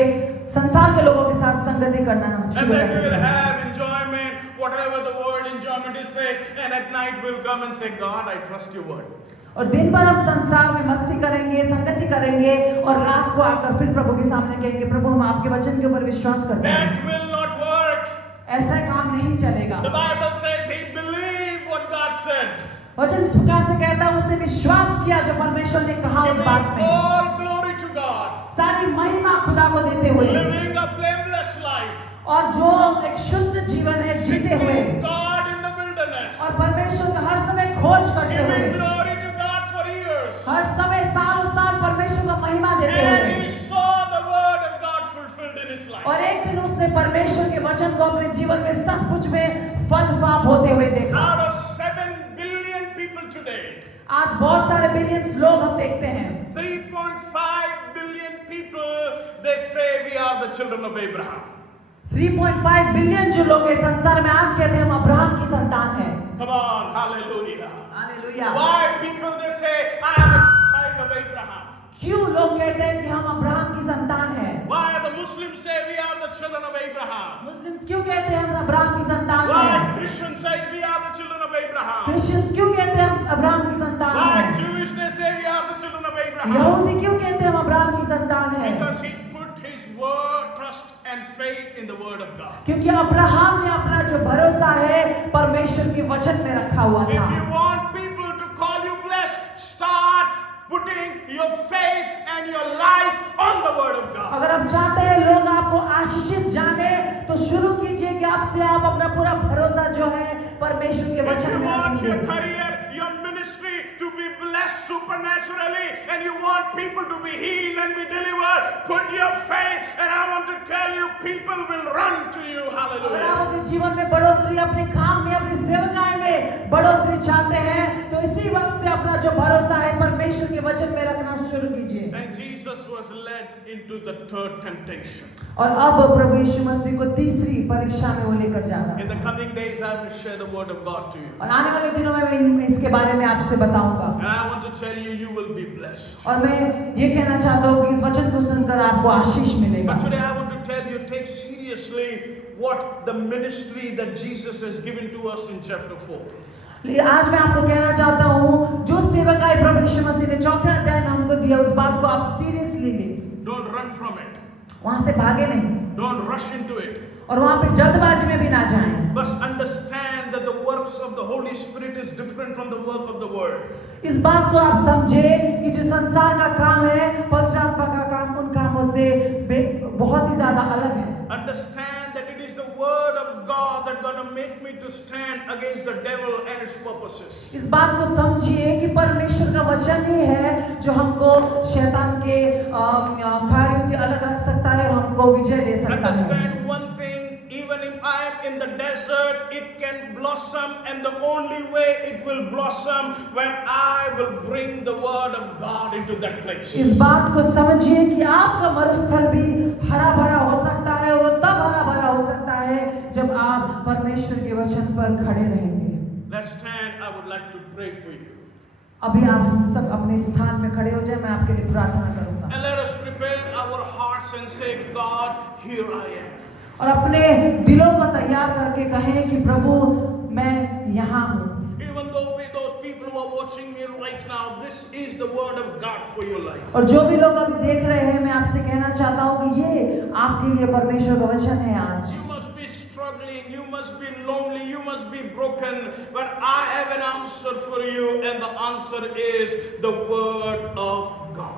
संसार के लोगों के साथ संगति करना And शुरू then we करेंगे। will have enjoyment, whatever the world enjoyment is says. And at night we'll come and say, God, I trust your word. और दिन भर हम संसार में मस्ती करेंगे, संगति करेंगे, और रात को आकर फिर प्रभु के सामने कहेंगे, प्रभु हम आपके वचन के ऊपर विश्वास करते हैं। That will not work. ऐसा काम नहीं चलेगा। The Bible says he believed what God said. वचन इस प्रकार से कहता है, उसने विश्वास किया जो परमेश्वर ने कहा उस बात Giving में। all glory to God. सारी महिमा खुदा को देते हुए, Living a blameless life. और जो एक शुद्ध जीवन है जीते हुए, Seeking God in the wilderness. और परमेश्वर का हर समय खोज करते हुए, Giving glory to God for years. हर समय सालों साल परमेश्वर का महिमा देते And हुए, he saw the word of God fulfilled in his life. और एक दिन उसने परमेश्वर के वचन को अपने जीवन में सचमुच में फल फाप होते हुए देखा। Out of 7 billion people today, आज बहुत सारे बिलियंस लोग हम देखते हैं, 3.5 billion people, they say we are the children of Abraham. 3.5 billion जो लोग इस संसार में आज कहते हैं हम अब्राहम की संतान हैं। Come on, hallelujah. Hallelujah. Why people they say I am a child of Abraham? क्यों लोग कहते हैं कि हम अब्राहम की संतान हैं? Why the Muslims say we are the children of Abraham? Muslims क्यों कहते हैं हम अब्राहम की संतान Why हैं? Christians say we are the children of Abraham? Christians क्यों कहते हैं हम अब्राहम की संतान Why हैं? Jewish they say we are the children of Abraham? यहूदी क्यों कहते हैं हम अब्राहम की संतान हैं? Because he put his word, trust and faith in the word of God. क्योंकि अब्राहम ने अपना जो भरोसा है परमेश्वर के वचन में रखा हुआ If था। you want people to call you blessed, start putting your faith and your life on the word of God. अगर आप चाहते हैं लोग आपको आशीषित जाने, तो शुरू कीजिए कि आपसे आप अपना पूरा भरोसा जो है परमेश्वर के If वचन you में want your रखेंगे। career, your ministry to be blessed supernaturally, and you want people to be healed and be delivered, put your faith, and I want to tell you, people will run to you. अगर आप Hallelujah. अपने जीवन में बढ़ोतरी, अपने काम में, अपनी सेवकाई में बढ़ोतरी चाहते हैं, तो इसी वक्त से अपना जो भरोसा है परमेश्वर के वचन में रखना शुरू कीजिए। And Jesus was led into the third temptation. और अब प्रभु यीशु मसीह को तीसरी परीक्षा में वो लेकर जा रहा है। In the coming days, I will share the word of God to you. और आने वाले दिनों में मैं इसके बारे में आपसे बताऊंगा। And I want to tell you, you will be blessed. और मैं ये कहना चाहता हूँ कि इस वचन को सुनकर आपको आशीष मिलेगा। But today I want to tell you, take seriously what the ministry that Jesus has given to us in chapter 4. आज मैं आपको कहना चाहता हूँ, जो सेवकाई प्रभु यीशु मसीह ने चौथे अध्याय में हमको दिया, उस बात को आप सीरियसली लें। Don't run from it. वहां से भागे नहीं, Don't rush into it. और वहां पे जल्दबाजी में भी ना जाएं। But understand that the works of the Holy Spirit is different from the work of the world. इस बात को आप समझे कि जो संसार का काम है, पवित्र आत्मा का काम उन कामों से बहुत ही ज्यादा अलग है। Understand that it is the word of God that's going to make me to stand against the devil and his purposes. इस बात को समझिए कि परमेश्वर का वचन ही है जो हमको शैतान के कार्यों से अलग रख सकता है और हमको विजय दे सकता है। Understand one thing, even if I am in the desert, it can blossom, and the only way it will blossom when I will bring the word of God into that place. इस बात को समझिए कि आपका मरुस्थल भी हरा भरा हो सकता है, और वो तब हरा भरा हो सकता है जब आप परमेश्वर के वचन पर खड़े रहेंगे। Let's stand. I would like to pray for you. अभी आप हम सब अपने स्थान में खड़े हो जाए, मैं आपके लिए प्रार्थना करूंगा। And let us prepare our hearts and say, God, here I am. और अपने दिलों को तैयार करके कहें कि प्रभु मैं यहाँ हूँ। Even though those people who are watching me right now, this is the word of God for your life. और जो भी लोग अभी देख रहे हैं, मैं आपसे कहना चाहता हूँ कि ये आपके लिए परमेश्वर का वचन है आज। You must be struggling, you must be lonely, you must be broken, but I have an answer for you, and the answer is the word of God.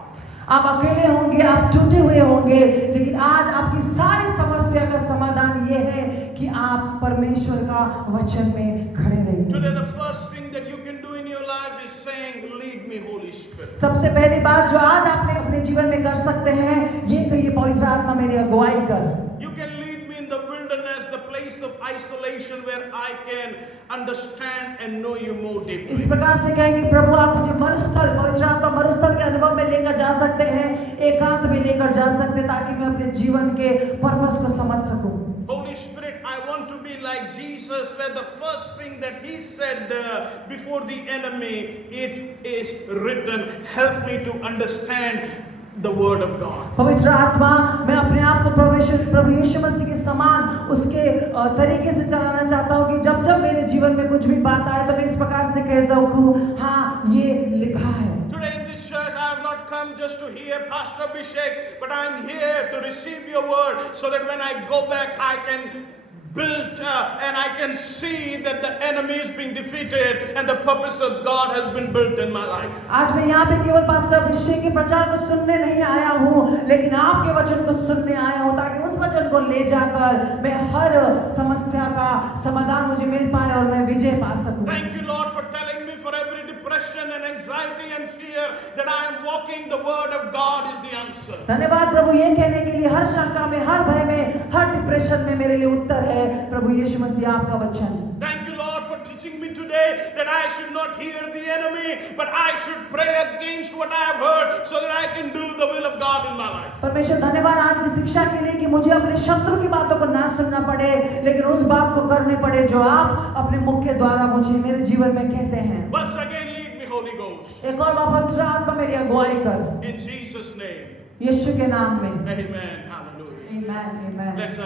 आप अकेले होंगे, आप टूटे हुए होंगे, लेकिन आज आपकी सारी समस्या का समाधान ये है कि आप परमेश्वर का वचन में खड़े Today, रहिए। the first thing that you can do in your life is saying, "Lead me, Holy Spirit." सबसे पहली बात जो आज आपने अपने जीवन में कर सकते हैं, ये कहिए, पवित्र आत्मा मेरी अगुवाई कर। You can lead me in the wilderness, the place of isolation where I can understand and know you more इस deeply. प्रकार से कहेंगे, प्रभु आप मुझे मरुस्थल, पवित्र आत्मा मरुस्थल के अनुभव में लेकर जा सकते हैं, एकांत में लेकर जा सकते हैं, ताकि मैं अपने जीवन के पर्पस को समझ सकूं। Holy Spirit, I want to be like Jesus, where the first thing that he said before the enemy, "It is written." Help me to understand the word of God. पवित्र आत्मा, मैं अपने आप को प्रभु यीशु मसीह के समान उसके तरीके से चलाना चाहता हूँ कि जब जब मेरे जीवन में कुछ भी बात आए तो मैं इस प्रकार से कह सकूं, हाँ ये लिखा है। Today in this church, I have not come just to hear Pastor Abhishek, but I am here to receive your word so that when I go back, I can build and I can see that the enemy is being defeated and the purpose of God has been built in my life. आज मैं यहाँ पे केवल pastor अभिषेक के प्रचार को सुनने नहीं आया हूँ, लेकिन आपके वचन को सुनने आया हूँ, ताकि उस वचन को ले जाकर मैं हर समस्या का समाधान मुझे मिल पाए और मैं विजय पा सकूं। Thank you, Lord, for telling me for every depression and anxiety and fear that I am walking the word of God is the answer. धन्यवाद प्रभु, ये कहने के लिए हर शंका में, हर भय में, हर डिप्रेशन में मेरे लिए उत्तर है प्रभु यीशु मसीह आपका वचन। Thank you, Lord, for teaching me today that I should not hear the enemy, but I should pray against what I have heard so that I can do the will of God in my life. परमेश्वर धन्यवाद आज की शिक्षा के लिए कि मुझे अपने शत्रु की बातों को ना सुनना पड़े, लेकिन उस बात को करने पड़े जो आप अपने मुख के द्वारा मुझे मेरे जीवन में कहते हैं। Once again, lead me, Holy Ghost. एक और बार पवित्र आत्मा मेरी अगुवाई कर, In Jesus' name. यीशु के नाम में। Amen. Hallelujah. आमीन, आमीन। Let's